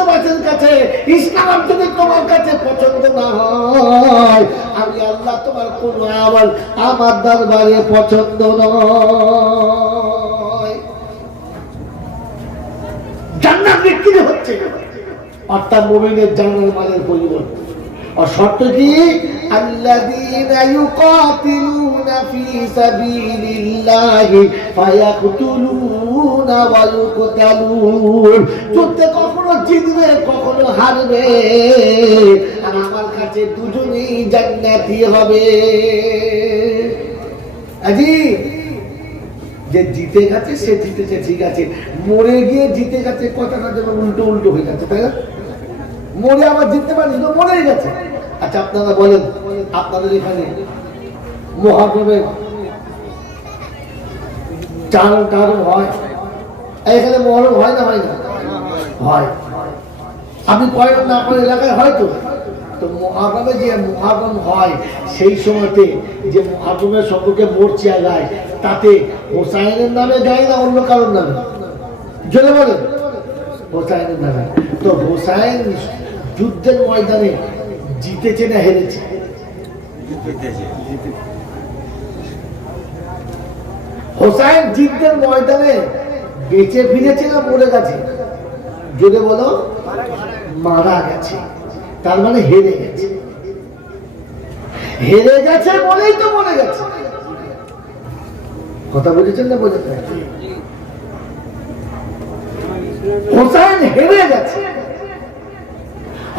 বিশ্ববাসীর কাছে ইসলাম যদি তোমার কাছে পছন্দ না হয়, আমি আল্লাহ তোমার কোন আমল আমার দরবারে পছন্দ নয়। জান্নাত বিক্রি হচ্ছে, অর্থাৎ মুমিনের জান্নাত মালের পরিবর্তন। আর শর্ত কি? আল্লাযীনা ইউকাতিলুনা ফী সাবিলিল্লাহি ফায়াকতুলুনা ওয়া ইউকতালুন। যুদ্ধে কখনো জিতবে কখনো হারবে, আর আমার কাছে দুজনেই জান্নাতি হবে। আজি যে জিতে গেছে সে জিতেছে, ঠিক আছে, মরে গিয়ে জিতে গেছে কথাটা যেন উল্টো উল্টো হয়ে যাচ্ছে, তাই না? মরে আবার জিততে পারিস না, মরেই গেছে। আচ্ছা আপনারা বলেন, আপনাদের এখানে মহাপ্রভের চারণ টারণ হয়? এখানে মহরম হয় না হয় না? হয়। আপনি কয়েক না করে এলাকায় হয়তো তো মহাপ্রভে যে মহাপ্রম হয় সেই সময়তে যে মহাপ্রভের সম্পর্কে মোর্চিয়া গায়, তাতে হোসাইনের নামে গায় না অন্য কারোর নামে? জোরে বলেন। হোসাইনের নামে। তো হোসাইন যুদ্ধের ময়দানে জিতেছে না হেরেছে? হোসাইন যুদ্ধের ময়দানে বেঁচে ফিরেছে না মরে গেছে? জোরে বলো। মারা গেছে, তার মানে হেরে গেছে। হেরে গেছে বলেই তো মরে গেছে। কথা বুঝেছেন না? বোঝাতে হোসাইন হেরে গেছে,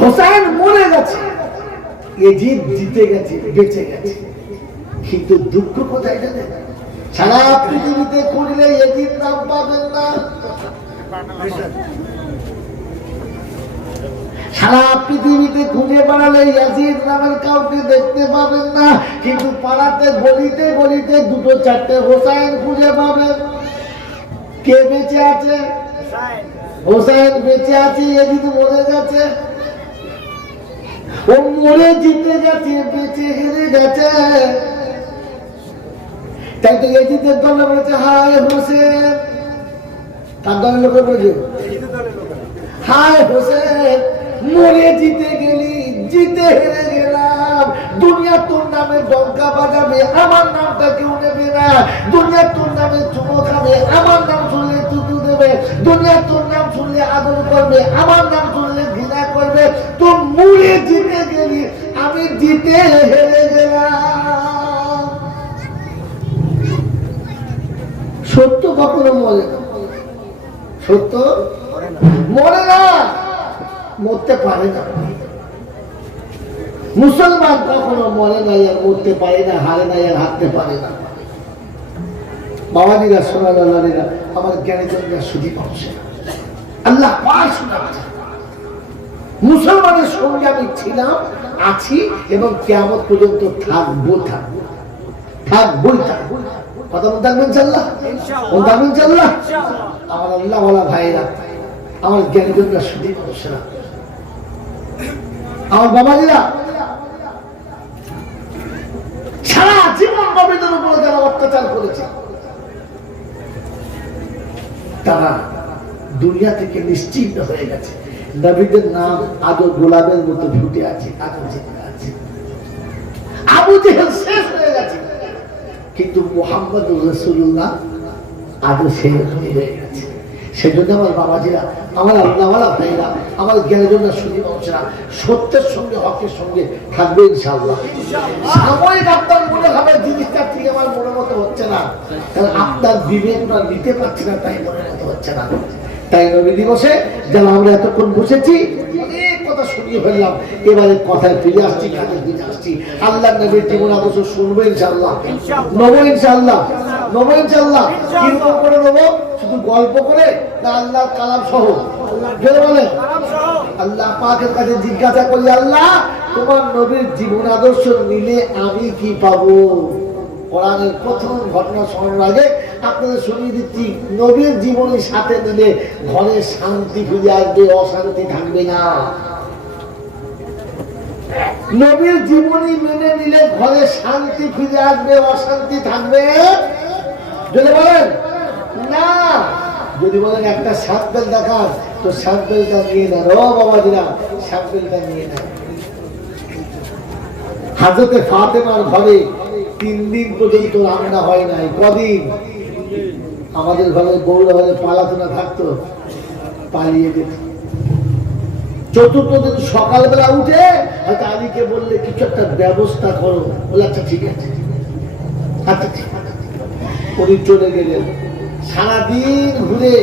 হোসাইন মরে গেছে, এজিদ জিতে গেছে, বেঁচে গেছে। কিন্তু দুঃখ কোথায় জানেন? সারা পৃথিবীতে খুঁজলে এজিদ নাম পাবেন না। সারা পৃথিবীতে খুঁজে বেড়ালে ইয়াজিদ নামের কাউকে দেখতে পাবেন না, কিন্তু পাড়াতে গলিতে গলিতে দুটো চারটে হোসাইন খুঁজে পাবেন। কে বেঁচে আছে? হোসাইন বেঁচে আছে, ইয়াজিদ মরে গেছে। ও মরে জিতে গেছে, বেঁচে হেরে গেছে। তাই তো ইয়াজিদের দলে বলেছে হায় হোসেন। তার দলের লোকে বলেছে হায় হোসেন, মরে জিতে গেলি, জিতে হেরে গেলাম। দুনিয়া তোর নামে ডঙ্কা বাজাবে, আমার নামটা কেউ নেবে না। দুনিয়া তোর নামে চুমো খাবে, আমার নাম শুনলে তুতু দেবে। দুনিয়া তোর নাম শুনলে আদর করবে, আমার নাম শুনলে ঘৃণা করবে। তো মরে জিতে গেলি, আমি জিতে হেরে গেলাম। সত্য কখনো মরে না, সত্য মরে না, মরতে পারে না। মুসলমান কখনো মরে নাই আর মরতে পারে না, হারে নাই আর হারতে পারে না। বাবাজিরা, সোনালালিরা, আমার জ্ঞানীজনরা শুধু পাচ্ছে আল্লাহ পাক শোনাচ্ছে। মুসলমানের সঙ্গে আমি ছিলাম, আছি এবং কিয়ামত পর্যন্ত থাকবো, থাকবো, থাকবোই থাকবো। কথা বলতে থাকবেন ইনশাআল্লাহ, বলতে থাকবেন ইনশাআল্লাহ। আমার আল্লাহ ওয়ালা ভাইরা, আমার জ্ঞানীজনরা শুধু পাচ্ছে না, আমার বাবাজিরা, সারা জীবন নবীদের উপরে যারা অত্যাচার করেছে তারা দুনিয়া থেকে নিশ্চিন্ত হয়ে গেছে। নবীদের নাম আজও গোলাপের মতো ফুটে আছে, আজও জেগে আছে। আবু জেহেল শেষ হয়ে গেছে, কিন্তু মুহাম্মদ রাসূলুল্লাহ আজও শেষ হয়ে গেছে। সেজন্য আমার বাবাজিরা, আমার আল্লাহওয়ালা ভাইরা, আমার জ্ঞানীজনরা শুনে বলছেন সত্যের সঙ্গে হকের সঙ্গে থাকবে ইনশাআল্লাহ। সাময়িক আপনার মনে হবে জিনিসটা ঠিক আমার মনের মতো হচ্ছে না, কারণ আপনার বিবেকটা নিতে পারছি না, তাই মনের মতো হচ্ছে না। তাই নবী দিবসে যারা আমরা এতক্ষণ বসেছি অনেক কথা শুনিয়ে ফেললাম, এবারে কথায় ফিরে আসছি, কাজে ফিরে আসছি। আল্লাহ নবীর জীবন আদর্শ শুনবো ইনশাআল্লাহ, নবো ইনশাআল্লাহ, নবো ইনশাআল্লাহ। কিরকম করে নেবো? শুধু গল্প করে না আল্লাহ কালাম সহ? বলে আল্লাহ পাকের কাছে জিজ্ঞাসা করি, আল্লাহ তোমার নবীর জীবন আদর্শ নিলে আমি কি পাবো? কোরআনের প্রথম ঘটনা শোনার আগে আপনাদের শুনিয়ে দিচ্ছি, নবীর জীবনের সাথে নিলে ঘরে শান্তি ফিরে আসবে, অশান্তি থাকবে না। নবীর জীবনী মেনে নিলে ঘরে শান্তি ফিরে আসবে, অশান্তি থাকবে যদি বলেন না। যদি বলেন একটা সাত বেল দেখান, তো স্যাম্পেলটা নিয়ে নেন। ও বাবাজিরা, স্যাম্পেলটা নিয়ে নেন। হযরতে ফাতেমার ঘরে 3 দিন পর্যন্ত রান্না হয় নাই। কদিন? আমাদের ঘরে বউরা হলে পালাতো না, থাকতো, পালিয়ে যেত। 4th দিন সকালবেলা উঠে হয়তো আলীকে বললে কিছু একটা ব্যবস্থা করো, বলে আচ্ছা ঠিক আছে, আচ্ছা ঠিক আছে। উনি চলে গেলেন। সারাদিন ঘুরে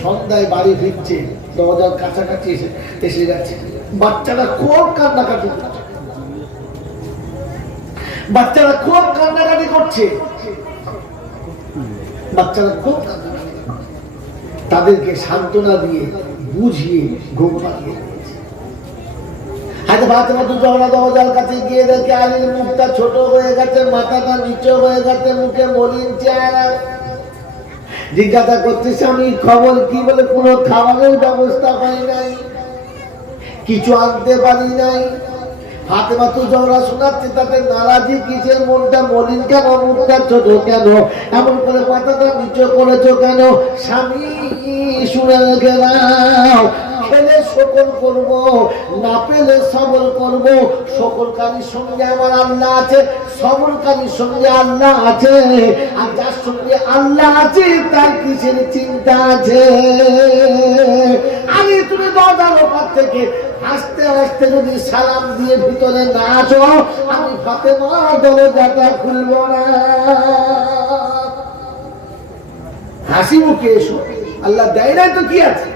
সন্ধ্যায় বাড়ি ফিরছে, দরজার কাছাকাছি এসে যাচ্ছে। বাচ্চারা খুব কান্নাকাটি করছে, বাচ্চারা খুব কান্নাকাটি করছে, বাচ্চারা খুব কান্নাকাটি। তাদেরকে সান্ত্বনা দিয়ে বুঝিয়ে ঘুম পাড়িয়ে দিয়েছে। হয়তো ফাতেমা তো দরজার কাছে গিয়ে দেখে আলীর মুখটা ছোট হয়ে গেছে, মাথাটা নিচু হয়ে গেছে, মুখে মলিন চেহারা। জিজ্ঞাসা করছে স্বামী খবর কি? বলে কোনো খাবারের ব্যবস্থা হয় নাই, কিছু আনতে পারি নাই। ফাতেমা তো জওহরা শোনাচ্ছে, তাতে নারাজি কিসের? মনটা মলিন কেন, মুখটা ছোট কেন, এমন করে মাথাটা নিচু করেছো কেন? স্বামী শুনে গেলাম, পেলে সকল করব, না পেলে সবল করব। সকলকারীর সঙ্গে আমার আল্লাহ আছে, সবলকারীর সঙ্গে আল্লাহ আছে। আর যার সঙ্গে আল্লাহ আছে তার কিসের চিন্তা আছে? আমি তুমি দরজার ওপার থেকে আস্তে আস্তে যদি সালাম দিয়ে ভিতরে না আসো, আমি ফাতেমা দরজাটা খুলবো না। হাসি মুখে এসো, আল্লাহ দেয় নাই তো কি আছে?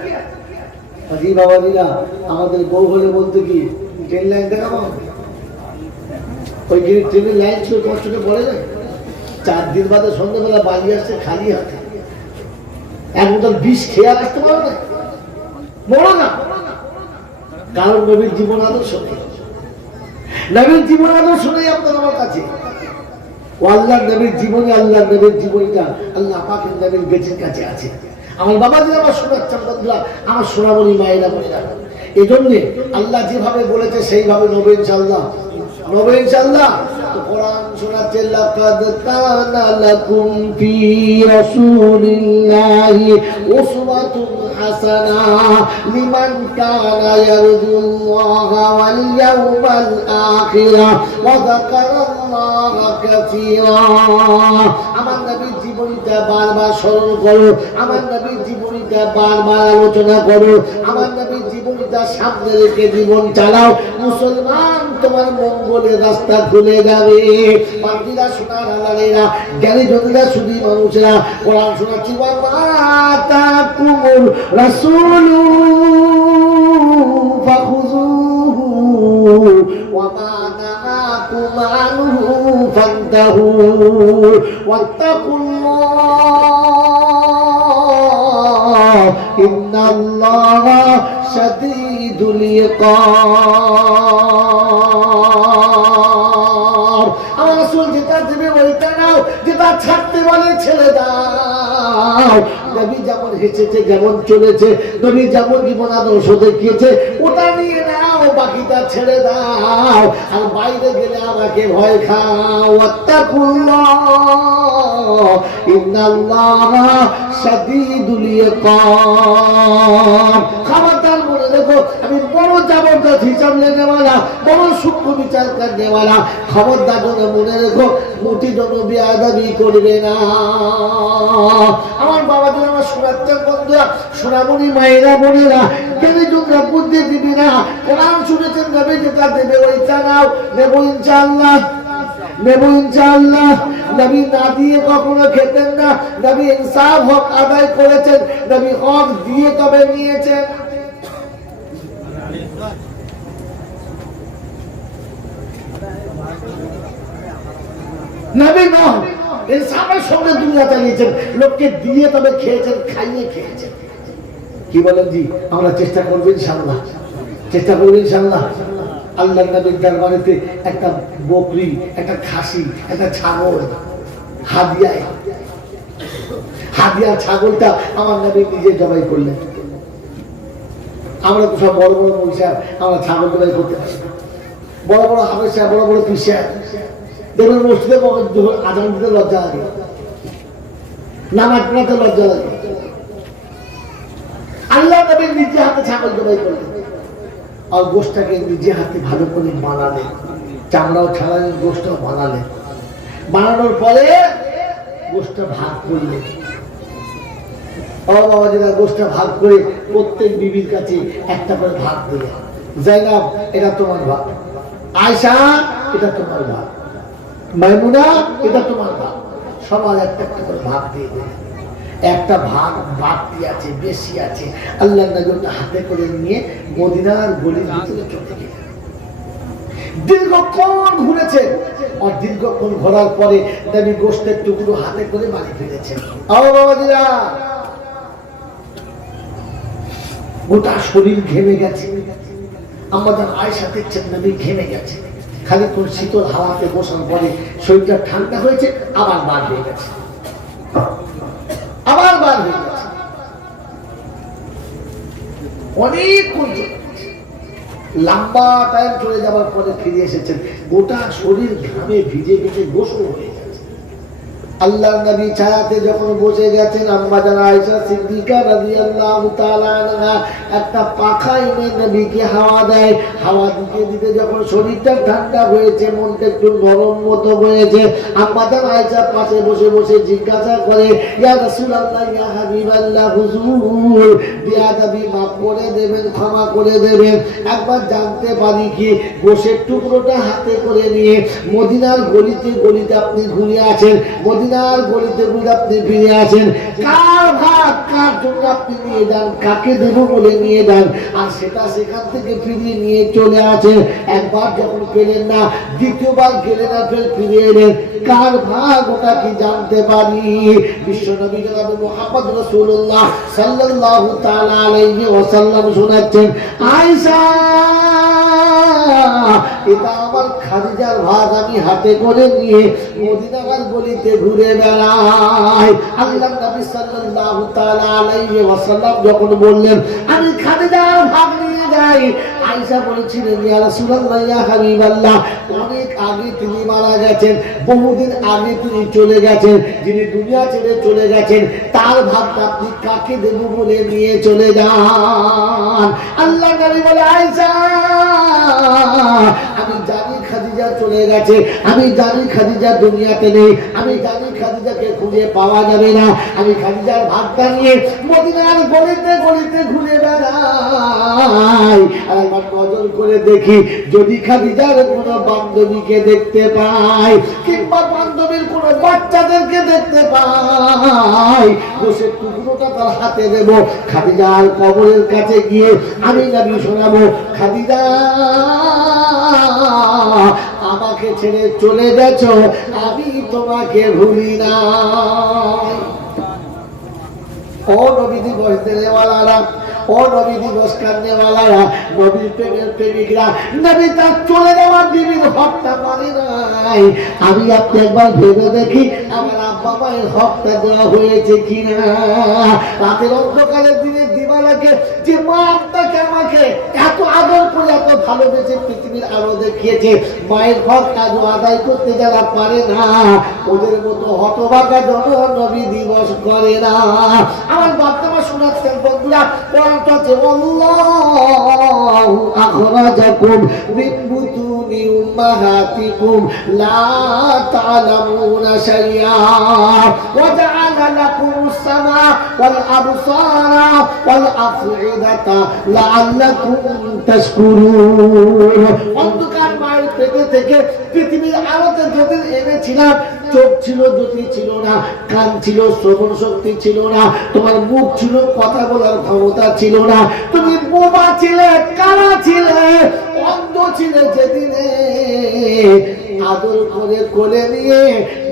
বাবাজিরা, আমাদের বউ হলে বলতে কি ট্রেন লাইন দেখাবো, ওই ট্রেনের লাইন ছিল তোমার চোখে পড়ে যায়। 4 দিন বাদে সন্ধ্যাবেলা বাড়ি আসছে খালি হাতে, এক বোতল বিষ খেয়ে আসতে পারো না, বলো না। কারণ নবীর জীবন আদর্শ নেই, নবীর জীবন আদর্শ নেই আপনার আমার কাছে। ও আল্লাহ নবীর জীবনে, আল্লাহ নবীর জীবনটা আল্লাহ পাকের নবীর বেঁচের কাছে আছে। আমার বাবাজি, আমার শোনাচ্ছেন বন্ধুরা, আমার সোনামণি মায়েরা বোনেরা, এই জন্যে আল্লাহ যেভাবে বলেছে সেইভাবে নবী ইনশাআল্লাহ, নবী ইনশাআল্লাহ। কোরআন শোনাচ্ছে, লাকাদ কানা লাকুম ফি রাসূলিল্লাহি উসওয়াতুন হাসানাহ লিমান কানা ইয়ারজুল্লাহা ওয়াল ইয়াওমাল আখিরা ওয়া যাকারাল্লাহা কাসীরা। আমার নবীর জীবনীটা বারবার স্মরণ করো, আমার নবীর জীবনীটা বারবার আলোচনা করো, আমার নবীর জীবনীটা সামনে রেখে জীবন চালাও। মুসলমান, তোমার মঙ্গলের রাস্তা খুলে যাবে। পার্টিরা শোনার আলালেরা, জ্ঞানী জনীরা, শুধু মানুষেরা কোরআন শোনাচ্ছি। ওয়াতাকুমুর রাসূলু ফাখুযুহু ওয়া মা নাহাকুম আনহু ফান্তাহু ওয়াত্তাকুল্লাহ ইন্নাল্লাহা শাদীদুল ইকাব। আমার রাসূল যেটা দেবে ওইটা নাও, যেটা ছাড়তে বলে ছেড়ে দাও। নবী যেমন হেসেছে, যেমন চলেছে, নবী যেমন জীবন আদর্শ দেখিয়েছে, ওটা নিয়ে নাও, বাকিটা ছেড়ে দাও। আর বাইরে গেলে আমাকে ভয় খাও। ওয়াত্তাকুল্লাহ ইন্নাল্লাহা শাদীদুল ইকাব। খবরদার মনে রেখো, আমি বড় জবরদস্ত হিসাব লেনেওয়ালা, বড় সূক্ষ্ম বিচার করনেওয়ালা। খবরদার মনে রেখো, মুটি জন বেয়াদবি করবে না। আমার বাবাদের, আমার শোনাচ্ছেন বন্ধুরা, সোনামণি মায়েরা বোনেরা, কেন তোমরা বুদ্ধি দিবি না? কোরআন শুনেছেন, নবী যেটা দেবে ওইটা নাও। নেব ইনশাআল্লাহ, নেব ইনশাআল্লাহ। নবী না দিয়ে কখনো খেতেন না, নবী ইনসাফ হক আদায় করেছেন, নবী হক দিয়ে তবে নিয়েছেন। নবী নয়, ইনসাফের সঙ্গে দুনিয়া চালিয়েছেন, লোককে দিয়ে তবে খেয়েছেন, খাইয়ে খেয়েছেন। কি বলেন জি? আমরা চেষ্টা করবো ইনশাআল্লাহ, চেষ্টা করবো ইনশাআল্লাহ। আল্লাহ নবীর দরবারেতে একটা বকরি, একটা খাসি, একটা ছাগল হাদিয়ায়, হাদিয়া ছাগলটা আমার নবী নিজে জবাই করলেন। আমরা তো সব বড় বড় মহিষা, আমরা ছাগল জবাই করতে পারি না। বড় বড় হামেশা, বড় বড় পিসা, দেখবেন মসজিদে আজান দিতে লজ্জা লাগে, নামাজ পড়াতে লজ্জা লাগে। আল্লাহ নবী হাতে ছাগল জবাই করলেন আর গোশটাকে নিজে হাতে ভালো করে বানালেন, চামড়াও ছাড়ালেন, গোশটাও বানালেন। বানানোর পরে গোশটা ভাগ করলেন। ও বাবাজিরা, গোশটা ভাগ করে প্রত্যেক বিবির কাছে একটা করে ভাগ দিলেন। জাইনাব, এটা তোমার ভাগ। আয়েশা, এটা তোমার ভাগ। মাইমুনা, এটা তোমার ভাগ। সবার একটা একটা করে ভাগ দিয়ে দিলেন। একটা ভাগ বাড়তি আছে, বেশি আছে, আল্লাহ নবী ওটা হাতে করে নিয়ে মদিনার গলির ভিতরে চলে গেলেন। দীর্ঘক্ষণ ঘুরেছে, আর দীর্ঘক্ষণ ঘোরার পরে নবী গোশতের টুকরো হাতে করে বাড়ি ফিরেছেন। ও বাবাজিরা, গোটা শরীর ঘেমে গেছে। আমাদের আয়েশা দেখছেন নবী ঘেমে গেছে। খানিকক্ষণ শীতল হাওয়াতে বসার পরে শরীরটা ঠান্ডা হয়েছে, আবার বার হয়ে গেছে, আবার বার হয়ে গেছে। অনেকক্ষণ লম্বা টাইম চলে যাওয়ার পরে ফিরে এসেছেন। গোটা শরীর ঘামে ভিজে ভিজে গোসল হয়ে গেছে। আল্লাহর নবী ছায়াতে যখন বসে গেছেন, আম্মা জান আয়েশা সিদ্দিকা রাদিয়াল্লাহু তাআলা আনহা একটা পাখা এনে নবীকে হাওয়া দেয়। হাওয়া দিতে দিতে যখন শরীরটা ঠান্ডা হয়েছে, মনটা একটু নরম মতো হয়েছে, আম্মা জান আয়েশা পাশে বসে বসে জিজ্ঞাসা করে, ইয়া রাসূলুল্লাহ, ইয়া হাবিবাল্লাহ, হুজুর বিয়াদবি মাফ করে দেবেন, ক্ষমা করে দেবেন। একবার জানতে পারি কি, গোশের টুকরোটা হাতে করে নিয়ে মদিনার গলিতে গলিতে আপনি ঘুরে আছেন, মদিনার গলিতে গলিতে আপনি ফিরে আসেন, কার ভাগ কার জন্য আপনি নিয়ে যান, কাকে দেব বলে নিয়ে যান, আর সেটা সেখান থেকে ফিরিয়ে নিয়ে চলে আসেন। একবার যখন পেলেন না, দ্বিতীয়বার গেলেন না, ফের ফিরে এলেন। কার ভাগ ওটা কি জানতে পারি? বিশ্বনবী জনাব মুহাম্মদ রাসূলুল্লাহ সাল্লাল্লাহু তাআলা আলাইহি ওয়াসাল্লাম শোনাচ্ছেন, আয়েশা, এটা আমার খাদিজার ভাগ, আমি হাতে করে নিয়ে মদিনার গলিতে ঘুরে বেড়াই। আল্লাহ নবী সাল্লাল্লাহু তাআলা আলাইহি ওয়াসাল্লাম যখন বললেন আমি খাদিজার ভাগ নিয়ে যাই, আয়েশা বলেছিলেন, ইয়া রাসূলুল্লাহ, ইয়া হাবিবাল্লাহ, অনেক আগে তিনি মারা গেছেন, বহুদিন আগে তিনি চলে গেছেন, যিনি দুনিয়া ছেড়ে চলে গেছেন, তার ভাগটা আপনি কাকে দেব বলে নিয়ে চলে যান। আল্লাহ নবী বলে, আয়েশা, আমি জানি খাদিজা চলে গেছে, আমি জানি খাদিজা দুনিয়াতে নেই, আমি জানি খাদিজাকে খুঁজে পাওয়া যাবে না, আমি খাদিজার ভাগটা নিয়ে মদিনার গলিতে গলিতে ঘুরে বেড়াই, আর একবার নজর করে দেখি যদি খাদিজার কোনো বান্ধবীকে দেখতে পাই, কিংবা বান্ধবীর কোনো বাচ্চাদেরকে দেখতে পাই, গোশের টুকরোটা তার হাতে দেব, খাদিজার কবরের কাছে গিয়ে আমি নবী শোনাবো, খাদিজা, আমাকে ছেড়ে চলে গেছো, আমি তোমাকে ভুলি নাই। ও নবী দিবস দেনেওয়ালারা, ও নবী দিবস কান্নেওয়ালারা, নবীর প্রেমের প্রেমিকরা, নবী তার চলে যাওয়ার বিবির হকটা মানে নাই। আমি আপনি একবার ভেবে দেখি আমার আব্বা মায়ের হকটা দেওয়া হয়েছে কিনা। রাতের অন্ধকারের দিনে দিবালাকে যে মা আপনাকে আমাকে এত আদর করে এত ভালোবেসে পৃথিবীর আলো দেখিয়েছে, মায়ের হক আজও আদায় করতে যারা পারে না, ওদের মতো হতভাগা জন নবী দিবস করে না। আমার বাচ্চারা শোনাচ্ছেন বন্ধুরা, কোরআনটা যে আল্লাহু আখরাজাকুম মিন বুতুনি উম্মাহাতিকুম লা তা'লামুনা শাইআ ওয়া জা'আলা লাকুমুস সামা ওয়াল আবসারা ওয়াল আফইদাতা লাআল্লাকুম তাশকুরুন। অন্ধকার মায়ের পেটে থেকে পৃথিবীর আলোতে যতদিন এনেছিলাম, চোখ ছিল, জ্যোতি ছিল না, কান ছিল, শ্রবণ শক্তি ছিল না, তোমার মুখ ছিল, কথা বলার ক্ষমতা ছিল না, তুমি বোবা ছিলে, কানা ছিলে, অন্ধ ছিলে, যেদিনে আদর করে কোলে নিয়ে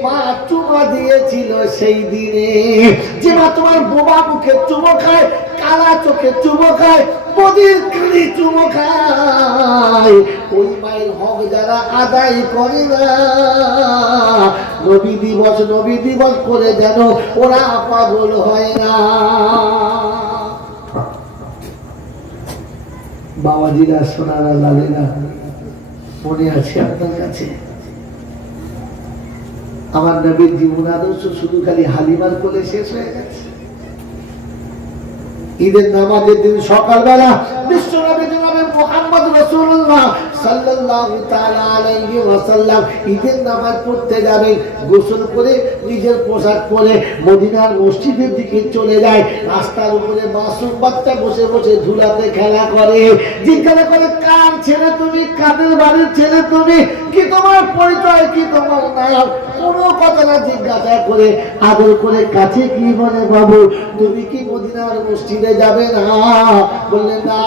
মা চুমা দিয়েছিল সেই দিনে, যে মা তোমার বোবা মুখে চুমো খায়, কালা চোখে চুমো খায়, বদির কানে চুমো খায়, ওই মায়ের হক যারা আদায় করে না, নবী দিবস করে যেন ওরা পাগল হয় না। বাবাজিরা, সোনারা, লালেরা, মনে আছে আপনার কাছে আমার নবীর জীবন আদর্শ শুধু খালি হালিমার কোলে শেষ হয়ে গেছে? ঈদের নামাজের দিন সকালবেলা বিশ্বনবী জনাবে মুহাম্মদ রাসূলুল্লাহ সাল্লাল্লাহু তাআলা আলাইহি ওয়াসাল্লাম ঈদের নামাজ পড়তে যাবেন। গোসল করে নিজের পোশাক পরে মদিনার মসজিদের দিকে চলে যায়। রাস্তার উপরে মাসুম বাচ্চা বসে বসে ধুলাতে খেলা করে। জিজ্ঞাসা করে, কার ছেলে তুমি, কাদের বাড়ির ছেলে তুমি, কি তোমার পরিচয়, কি তোমার নাম? কোনো কথা না জিজ্ঞাসা করে আদর করে কাছে কি বলে, বাবু তুমি কি মদিনার মসজিদে যাবে না? বললেন না।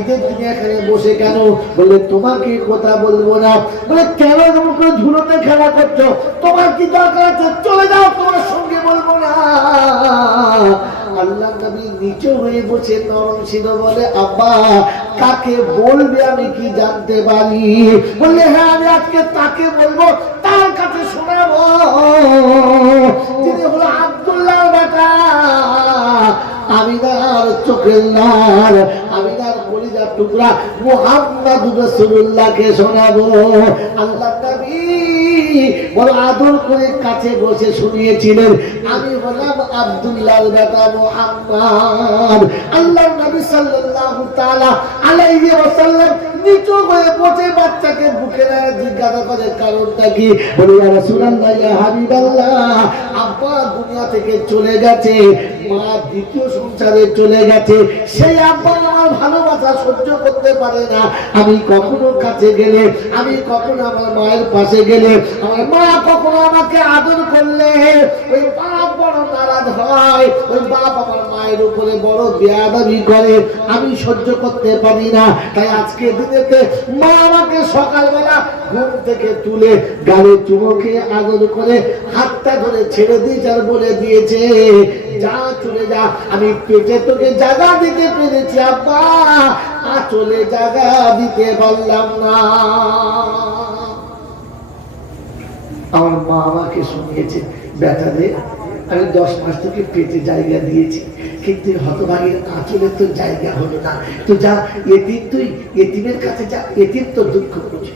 ঈদের দিনে এখানে বসে কেন? বললে তোমাকে কথা বলবো না। বলে কেন এমন করে ধুলোতে খেলা করছো? তোমার কি দরকার আছে? চলে যাও, তোমার সঙ্গে বলবো না। আল্লাহ নবী নিচু হয়ে বসে নরম ছিল বলে, আব্বা কাকে বলবে আমি কি জানতে পারি? বললে হ্যাঁ, আমি আজকে তাকে বলবো, তার কাছে শোনাবো, যিনি হলো আব্দুল্লাহর বেটা, আমিনার চোখের লাল, আমিনার কলিজার টুকরা মুহাম্মদ রাসূলুল্লাহকে শোনাবো। আল্লাহ নবী বড় আদর করে কাছে বসে শুনিয়েছিলেন, আমি হলাম আব্দুল্লাহর বেটা মুহাম্মদ। আল্লাহ নবী সাল্লাল্লাহু তাআলা আলাইহি ওয়াসাল্লাম নিচু হয়ে বসে বাচ্চাকে বুকে নিয়ে জিজ্ঞাসা করে, কারণটা কি? বলে, ইয়া রাসূলুল্লাহ, ইয়া হাবিবাল্লাহ, আব্বা দুনিয়া থেকে চলে গেছে, মা দ্বিতীয় সংসারে চলে গেছে। সেই আব্বা আমার ভালোবাসা সহ্য করতে পারে না। আমি কখনো কাছে গেলে, আমি কখনো আমার মায়ের পাশে গেলে, আমার মা কখনো আমাকে আদর করলে ওই বাপ বড় নারাজ হয়, ওই বাপ আমার মায়ের উপরে বড় বেয়াদবি করে, আমি সহ্য করতে পারি না। তাই আজকে দিনেতে মা আমাকে সকালবেলা ঘুম থেকে তুলে গালে চুমো খেয়ে আদর করে হাতটা ধরে ছেড়ে দিয়েছে আর বলে দিয়েছে, যা চলে যা, আমি পেটে তোকে জায়গা দিতে পেরেছি আব্বা, চলে জায়গা দিতে পারলাম না। আমার মা আমাকে শুনিয়েছে, বেটা রে, আমি 10 মাস থেকে পেটে জায়গা দিয়েছি, কিন্তু হতভাগীর আঁচলে তো জায়গা হলো না, তো যা এতিম, তুই এতিমের কাছে যা, এতিম তো দুঃখ বুঝে।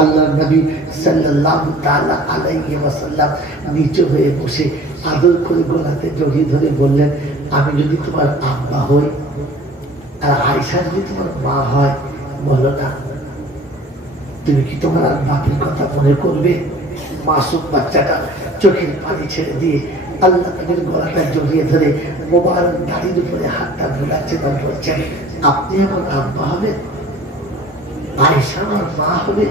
আল্লাহ নবী সাল্লাল্লাহু তাআলা আলাইহি ওয়াসাল্লাম নিচু হয়ে বসে আদর করে গলাতে জড়িয়ে ধরে বললেন, আমি যদি তোমার আব্বা হই আর আয়েশা যদি তোমার মা হয়, বলো না, তুমি কি তোমার বাপের কথা মনে করবে? মাসুম বাচ্চাটা চোখের পানি ছেড়ে দিয়ে আল্লাহ নবীর গলাটা জড়িয়ে ধরে মোবারক দাড়ির উপরে হাতটা বোলাচ্ছেন আর বলছেন, আপনি আমার আব্বা হবেন, আয়েশা আমার মা হবে,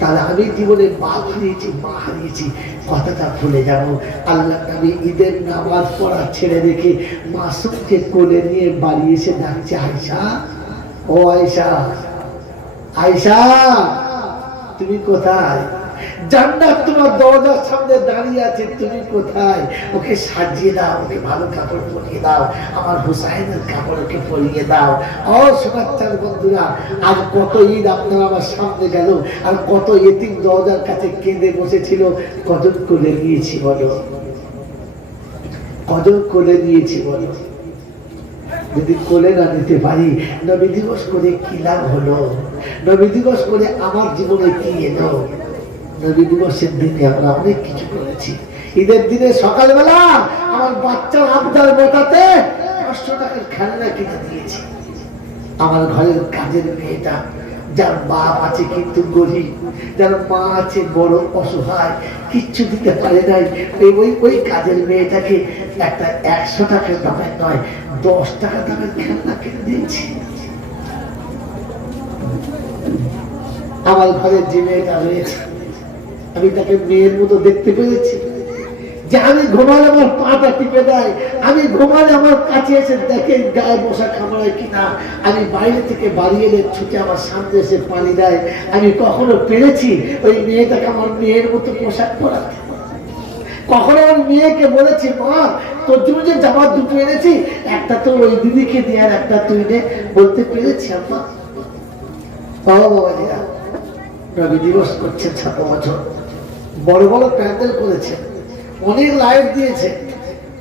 তাহলে আমি জীবনে বাপ হারিয়েছি, মা হারিয়েছি, কথাটা ভুলে যাব। আল্লাহ নবী ঈদের নামাজ পড়া ছেড়ে রেখে মাসুমকে কোলে নিয়ে বাড়ি এসে ডাকছে, আয়েশা, ও আয়েশা, আয়েশা তুমি কোথায়? জান্নাত তোমার দরজার সামনে দাঁড়িয়ে আছে, তুমি কোথায়? ওকে সাজিয়ে দাও, ওকে ভালো কাপড় পরিয়ে দাও, আমার হুসাইনের কাপড় ওকে পরিয়ে দাও। ও সোনাচ্চার বন্ধুরা, আজ কত ঈদ আপনার আমার সামনে গেল, আর কত এতিম দরজার কাছে কেঁদে বসেছিল, কজন কোলে নিয়েছি বলো, কজন কোলে নিয়েছি বলো? যদি কোলে না নিতে পারি, নবী দিবস করে কি লাভ হলো? নবী দিবস করে আমার জীবনে কি এলো? নবী দিবসের দিনে আমরা অনেক কিছু করেছি। ঈদের দিনে সকালবেলা আমার বাচ্চার আবদার মেটাতে 500 টাকার খেলনা কিনে দিয়েছি। আমার ঘরের কাজের মেয়েটা, যার বাপ আছে কিন্তু গরিব, যার মা আছে বড় অসহায়, কিচ্ছু দিতে পারে নাই, ওই কাজের মেয়েটাকে একটা 100 টাকার দামের নয়, 10 টাকা দামের খেলনা কিনে দিয়েছি। আমার ঘরের যে মেয়েটা রয়েছে, আমি তাকে মেয়ের মতো দেখতে পেরেছি, যে আমি ঘুমালে আমার পাটা টিপে দেয়, আমি ঘুমালে আমার কাছে এসে দেখে গায়ে বসা খামায় কিনা, আমি বাইরে থেকে বাড়ি এলে ছুটে আমার সামনে এসে পানি দেয়। আমি কখনো পেরেছি ওই মেয়েটাকে আমার মেয়ের মতো পোশাক পরাতে? কখনো আমার মেয়েকে বলেছি, মা তোর জন্য যে জামা দুটো এনেছি, একটা তো ওই দিদিকে দিয়ে আর একটা তুই নে, বলতে পেরেছি আম্মা? নবী দিবস করছে 6 বছর, বড় বড় প্যান্ডেল করেছে, অনেক লাইট দিয়েছে,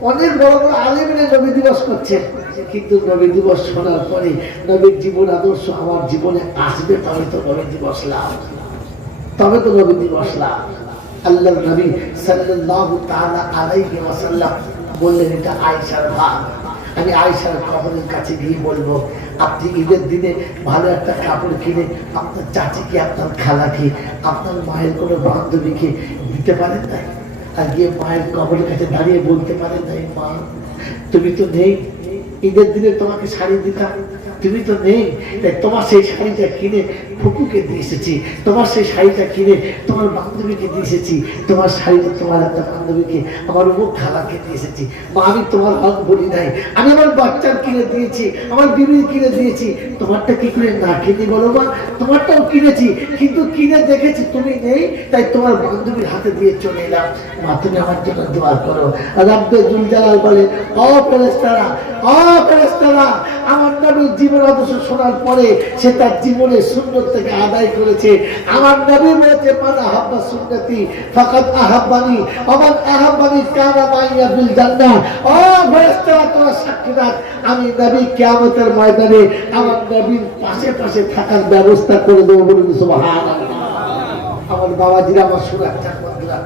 অনেক বড় বড় আলেমরা নবী দিবস করছে, কিন্তু নবী দিবস শোনার পরে নবীর জীবন আদর্শ আমার জীবনে আসবে, তবে তো নবী দিবস লাভ, তবে তো নবী দিবস লাভ। আল্লাহ নবী সাল্লাল্লাহু তাআলা আলাইহি ওয়াসাল্লাম বললেন, এটা আয়েশার ভাগ। আমি আয়েশার কবরের কাছে গিয়ে বলবো, আপনি ঈদের দিনে ভালো একটা কাপড় কিনে আপনার চাচিকে, আপনার খালাকে, আপনার মায়ের কোনো বান্ধবীকে দিতে পারেন না? আর গিয়ে মায়ের কবরের কাছে দাঁড়িয়ে বলতে পারেন নাই, মা তুমি তো নেই, ঈদের দিনে তোমাকে শাড়ি দিতাম, তুমি তো নেই, তাই তোমার সেই শাড়িটা কিনে ফুপুকে দিয়ে এসেছি, তোমার সেই শাড়িটা কিনে তোমার বান্ধবীকে দিয়ে এসেছি, তোমার শাড়িটা তোমার একটা বান্ধবীকে, আমার অমুক খালাকে দিয়ে এসেছি। মা আমি তোমার হক বলি নাই, আমি আমার বাচ্চার কিনে দিয়েছি, আমার বিবির কিনে দিয়েছি, তোমারটা কি করে না কিনে বলো মা? তোমারটাও কিনেছি, কিন্তু কিনে দেখেছি তুমি নেই, তাই তোমার বান্ধবীর হাতে দিয়ে চলে এলাম। মা তুমি আমার জন্য দোয়া করো। রাব্বে জুল জালাল বলে, ও ফেরেশতারা, ও ফেরেশতারা, আমার নবীর জীবন আদর্শ শোনার পরে সে তার জীবনের সুন্নত থেকে আদায় করেছে। আমার নবী বলেছে, মান আহাব্বা সুন্নতি ফাকাদ আহাব্বানি ওয়া মান আহাব্বানি কানা মাইয়া ফিল জান্নাহ। ও ফেরেশতারা, তোমরা সাক্ষী দাও, আমি নবী কিয়ামতের ময়দানে আমার নবীর পাশে পাশে থাকার ব্যবস্থা করে দেব। বলুন সুবহানাল্লাহ। আমার বাবাজিরা, আমার সুরাচ্চার বন্ধুরা,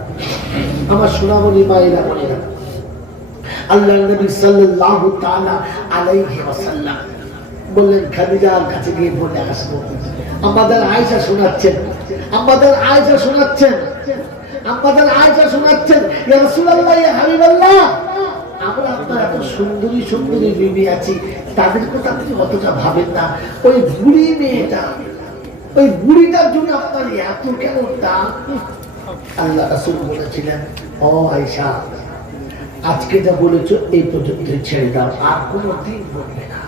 আমার সোনামণি মায়েরা বোনেরা, আল্লাহ নবী সাল্লাল্লাহু তাআলা আলাইহি ওয়াসাল্লাম বললেন, খাদিজার কাছে গিয়ে বলে আসবো। আমাদের আয়েশা শোনাচ্ছেন, আমাদের আয়েশা শোনাচ্ছেন, আমাদের আয়েশা শোনাচ্ছেন, ইয়া রাসূলুল্লাহ, ইয়া হাবিবাল্লাহ, আমরা আপনার এত সুন্দরী সুন্দরী বিবি আছি, তাদের কথা আপনি অতটা ভাবেন না। ওই বুড়ি মেয়েটা, ওই বুড়িটার জন্য আপনার এত কেন দাম? আল্লাহ রাসূল বলেছিলেন, ও আয়েশা, আজকে যা বলেছো এই পর্যন্ত ছেড়ে দাও, আর কোনদিন বলবে না।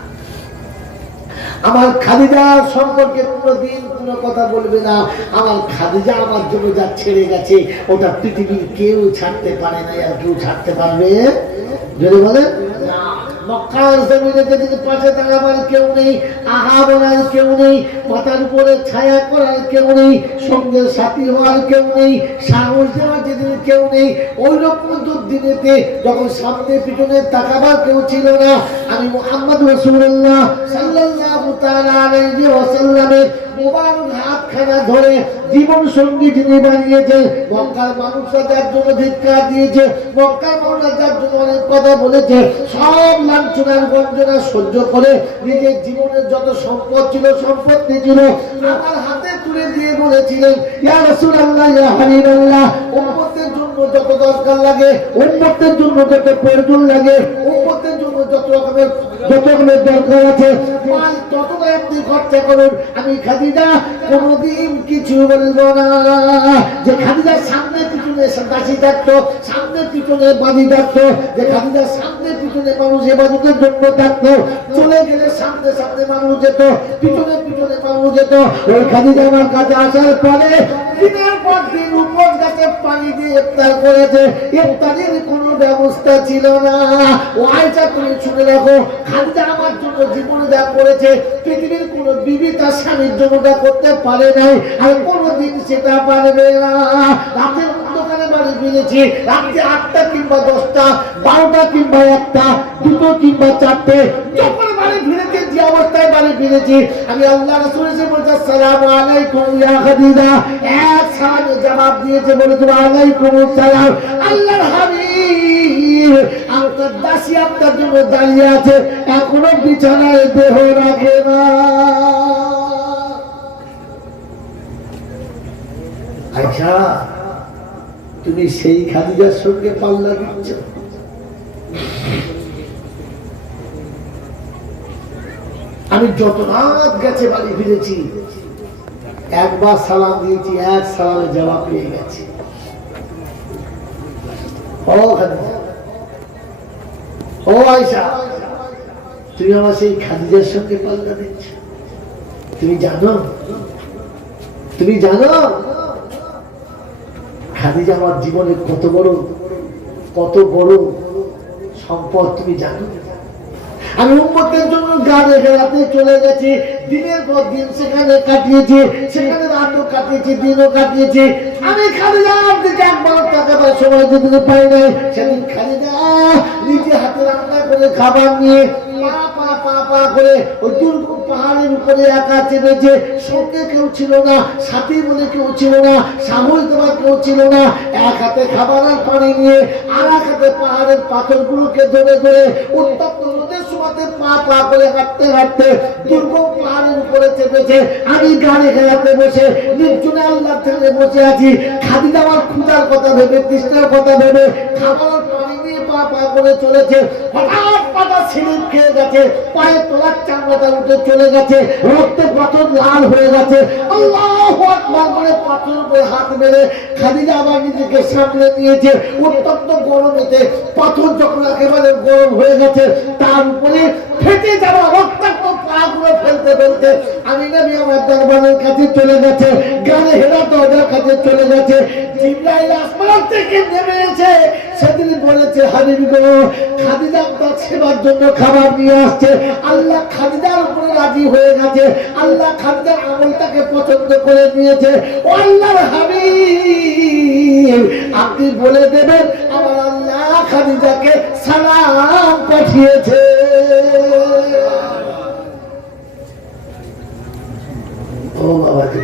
আমার খাদিজা সম্পর্কে কোনদিন কোনো কথা বলবে না। আমার খাদিজা আমার জন্য যা ছেড়ে গেছে ওটা পৃথিবীর কেউ ছাড়তে পারে না। আর কেউ ছাড়তে পারবে যদি বলে না। মক্কার জমিনে যেদিকে পাশে দাঁড়াবার কেউ নেই, আহা বলার কেউ নেই, মাথার উপরে ছায়া করার কেউ নেই, সঙ্গে সাথী হওয়ার কেউ নেই, সাহস দেওয়ার যেদিন কেউ নেই, ওই রকম দুর্দিনেতে যখন সামনে পিছনে তাকাবার কেউ ছিল না, আমি মুহাম্মদ রাসূলুল্লাহ সাল্লাল্লাহু তাআলা আলাইহি ওয়াসাল্লামের মুবারক হাতখানা ধরে জীবন সঙ্গী যিনি বানিয়েছে, মক্কার মানুষরা যার জন্য ধিক্কার দিয়েছে, মক্কার মানুষরা যার জন্য অনেক কথা বলেছে, সব লাঞ্ছনার বঞ্চনা সহ্য করে নিজের জীবনের যত সম্পদ ছিল, সম্পত্তি ছিল, আমার হাতে তুলে দিয়ে বলেছিলেন, ইয়া রাসূলুল্লাহ, ইয়া হাবিবাল্লাহ, উম্মতের জন্য যত দরকার লাগে, উম্মতের জন্য যত প্রয়োজন লাগে, উম্মতের জন্য যত রকমের দরকার আছে, মাল ততটাই আপনি খরচা করুন। আমি খাদিজা কোনদিন কিছু বলবো না। যে খাদিজার সামনে পিছনে দাসী থাকতো, সামনে পিছনে বাদী থাকতো, যে খাদিজার সামনে পিছনে মানুষ ইবাদতের জন্য থাকতো, চলে গেলে সামনে সামনে মানুষ যেত, পিছনে পিছনে মানুষ যেত, ওই খাদিজা আমার কাছে আসার পরে দিনের পর দিন উপর গাছে পানি দিয়ে ইফতার করেছে। ইফতারের কোনো ব্যবস্থা ছিল না। ও আয়েশা, তুমি শুনে রাখো, খাদিজা আমার জন্য জীবনে যা করেছে পৃথিবীর কোনো বিবি তার স্বামীর জন্যটা করতে পারে নাই, আর কোনোদিন সেটা পারবে না। রাতের অন্ধকারে বাড়ি ফিরেছি, রাত্রে 8টা কিংবা 10টা, 12টা কিংবা 1টা, 2টো কিংবা 4টে, যখন বাড়ি ফিরেছি, যে অবস্থায় বাড়ি ফিরেছি, আমি আল্লাহ রাসূল এসে বলছি, আসসালামু আলাইকুম ইয়া খাদিজা। এক সালামে জবাব দিয়েছে, বলেছে ওয়ালাইকুম আসসালাম। আল্লাহর হাবিব, আপনার দাসী আপনার জন্য দাঁড়িয়ে আছে, এখনো বিছানায় দেহ রাখে না। আয়েশা, তুমি সেই খাদিজার সঙ্গে পাল্লা দিচ্ছ? আমি যত রাত গেছে বাড়ি ফিরেছি, একবার সালাম দিয়েছি, এক সালামে জবাব পেয়ে গেছি। ও খাদিজা, ও আয়েশা, তুমি আমার সেই খাদিজার সঙ্গে পাল্লা দিচ্ছ? তুমি জানো, তুমি জানো খাদিজা আমার জীবনে কত বড় সম্পদ তুমি জানো? আমি উম্মতের জন্য গাড়ে বেড়াতে চলে গেছি, দিনের পর দিন সেখানে কাটিয়েছি, সেখানে রাতও কাটিয়েছি, দিনও কাটিয়েছি। আমি খাদিজার দিকে একবার তাকাবার সময় যেতে পাই নাই। সেদিন খাদিজা নিজে হাতে রান্না করে খাবার নিয়ে পা করে ওই দুর্গম পাহাড়ের উপরে একা চেপেছে। সঙ্গে কেউ ছিল না, সাথী বলে কেউ ছিল না, সাহস দেওয়ার কেউ ছিল না। এক হাতে খাবার আর পানি নিয়ে আর এক হাতে পাহাড়ের পাথরগুলোকে ধরে ধরে উত্তপ্ত রোদে সময়তে পা পা করে হাঁটতে হাঁটতে দুর্গম পাহাড়ের উপরে চেপেছে, আমি গাড়ি খেলাতে বসে নির্জনে আল্লাহর ঠেলে বসে আছি। খাদিজা আমার ক্ষুধার কথা ভেবে, তৃষ্ণার কথা ভেবে খাবার পানি নিয়ে পা পা করে চলেছে। হঠাৎ পাতা ছিলিপ খেয়ে গেছে, পায়ে তোলার চামড়াটা উঠে চলে গেছে, রক্তে পাথর লাল হয়ে গেছে। আল্লাহু আকবার বলে পাথর উপরে হাত মেরে খাদিজা আবার নিজেকে সামলে নিয়েছে। অত্যন্ত গরমেতে পাথর যখন একেবারে গরম হয়ে গেছে, তার উপরে ফেটে যাওয়া রক্তাক্ত পা গুলো ফেলতে ফেলতে আমি নবী আমার দরবারের কাছে চলে গেছে, গানে হেরা দরজার কাছে চলে গেছে। জিবরাইল আসমান থেকে নেমে এসে সেদিন বলেছে, হাবিব গো, খাদিজা তার সেবার জন্য খাবার নিয়ে আসছে। আল্লাহ খাদিজার উপরে রাজি হয়ে গেছে, আল্লাহ খাদিজার আমলটাকে পছন্দ করে নিয়েছে। ও আল্লাহর হাবিব, আপনি বলে দেবেন আমার আল্লাহ খাদিজাকে সালাম পাঠিয়েছে। ও বাবাজি,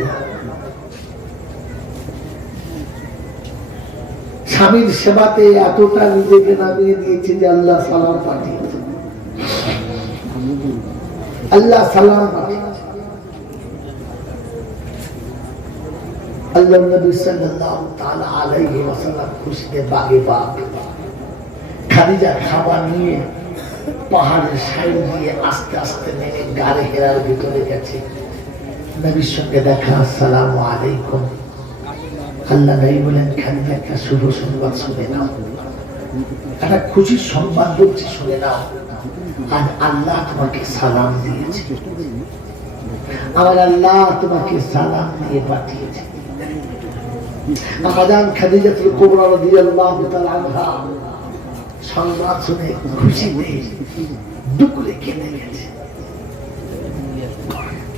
স্বামীর সেবাতে এতটা নিজেকে নামিয়ে দিয়েছে যে আল্লাহ সালাম পাঠিয়েছে। আল্লাহ সালাম পাঠিয়েছে। আল্লাহ নবী সাল্লাল্লাহু তাআলা আলাইহি ওয়াসাল্লাম খুশিতে বাগে বাগ খাদিজা খাবার নিয়ে পাহাড়ের সাইড দিয়ে আস্তে আস্তে নেমে গাড়ি হেরার ভিতরে গেছে। নবীর সঙ্গে দেখা, আসসালামু আলাইকুম। আল্লাহ নবী বলেন, খাদিজা একটা শুভ সংবাদ শুনে নাও, একটা খুশির সংবাদ বলছি, শুনে নাও। আজ আল্লাহ তোমাকে সালাম দিয়েছে, আমার আল্লাহ তোমাকে সালাম দিয়ে পাঠিয়েছে। আমাদের খাদিজাতুল কুবরা রাদিয়াল্লাহু তাআলা আনহা সংবাদ শুনে খুশিতে দুপুরে কেঁদে গেছে,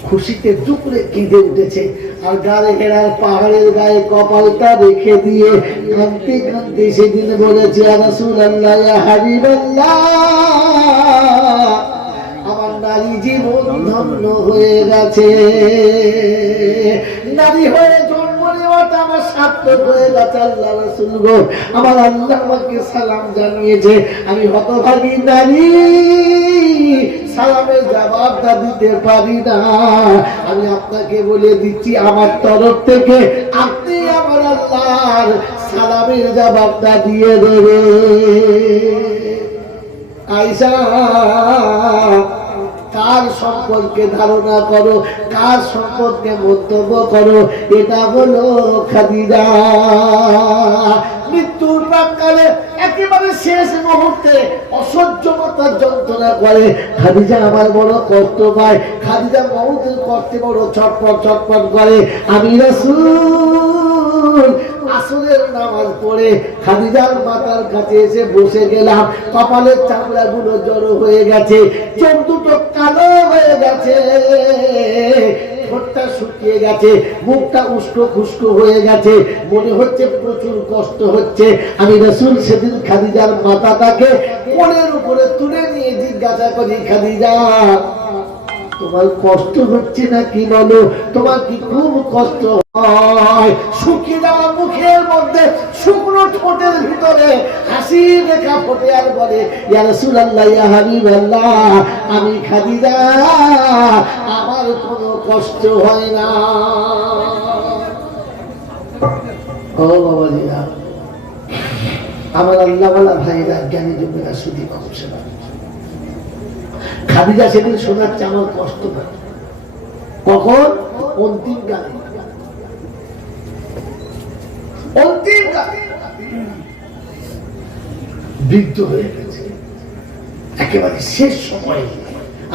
খুশিতে দুপুরে কেঁদে উঠেছে। আর গাড়ি ঘেরার পাহাড়ের গায়ে কপালটা রেখে দিয়ে কাঁদতে কাঁদতে সেদিন বলেছে, ইয়া রাসূলুল্লাহ, ইয়া হাবিবাল্লাহ, আমার নারী জীবন ধন্য হয়ে গেছে, নারী হয়ে জন্ম নেওয়াটা আমার সার্থক হয়ে গেছে। আল্লাহ রাসূল গো, আমার আল্লাহ আমাকে সালাম জানিয়েছে, আমি হতভাগী নারী, সালামের জবাবটা দিতে পারি না। আমি আপনাকে বলে দিচ্ছি, আমার তরফ থেকে আপনি আমার আল্লাহর সালামের জবাবটা দিয়ে দেবে। আয়েশা, কার সম্পর্কে ধারণা করো, কার সম্পর্কে মন্তব্য করো, এটা হলো খাদিজা। মৃত্যুর প্রাক্কালে একেবারে শেষ মুহূর্তে অসহ্যতার যন্ত্রণা করে খাদিজা আমার বড় কষ্ট পায়, খাদিজা মউতের কষ্টে বড় ছটফট ছটফট করে। আমি রাসূল আসরের নামাজ পড়ে খাদিজার মাথার কাছে এসে বসে গেলাম। কপালের চামড়াগুলো জড়ো হয়ে গেছে, চোখ দুটো কালো হয়ে গেছে, ঠোঁটটা শুকিয়ে গেছে, মুখটা উস্কো খুস্কো হয়ে গেছে, মনে হচ্ছে প্রচুর কষ্ট হচ্ছে। আমি রাসূল সেদিন খাদিজার মাথাটাকে কোলের উপরে তুলে নিয়ে জিজ্ঞাসা করি, খাদিজা, তোমার কষ্ট হচ্ছে না কি বলো? তোমার কি খুব কষ্ট হয়? শুকিয়ে যাওয়া মুখের মধ্যে শুকনো ঠোঁটের ভিতরে হাসি রেখা ফোটে আর বলে, ইয়া রাসূলুল্লাহ, ইয়া হাবিবাল্লাহ, আমি খাদিজা, আমার কোনো কষ্ট হয় না। ও বাবাজিরা, আমার আল্লাহওয়ালা ভাইরা, জ্ঞানী যুবকেরা, সুধী মানুষেরা, খাদিজা সেদিন শোনাচ্ছে আমার কষ্ট হয়। কখন? অন্তিম কালে, অন্তিম কালে বৃদ্ধ হয়ে গেছে, একেবারে শেষ সময়ে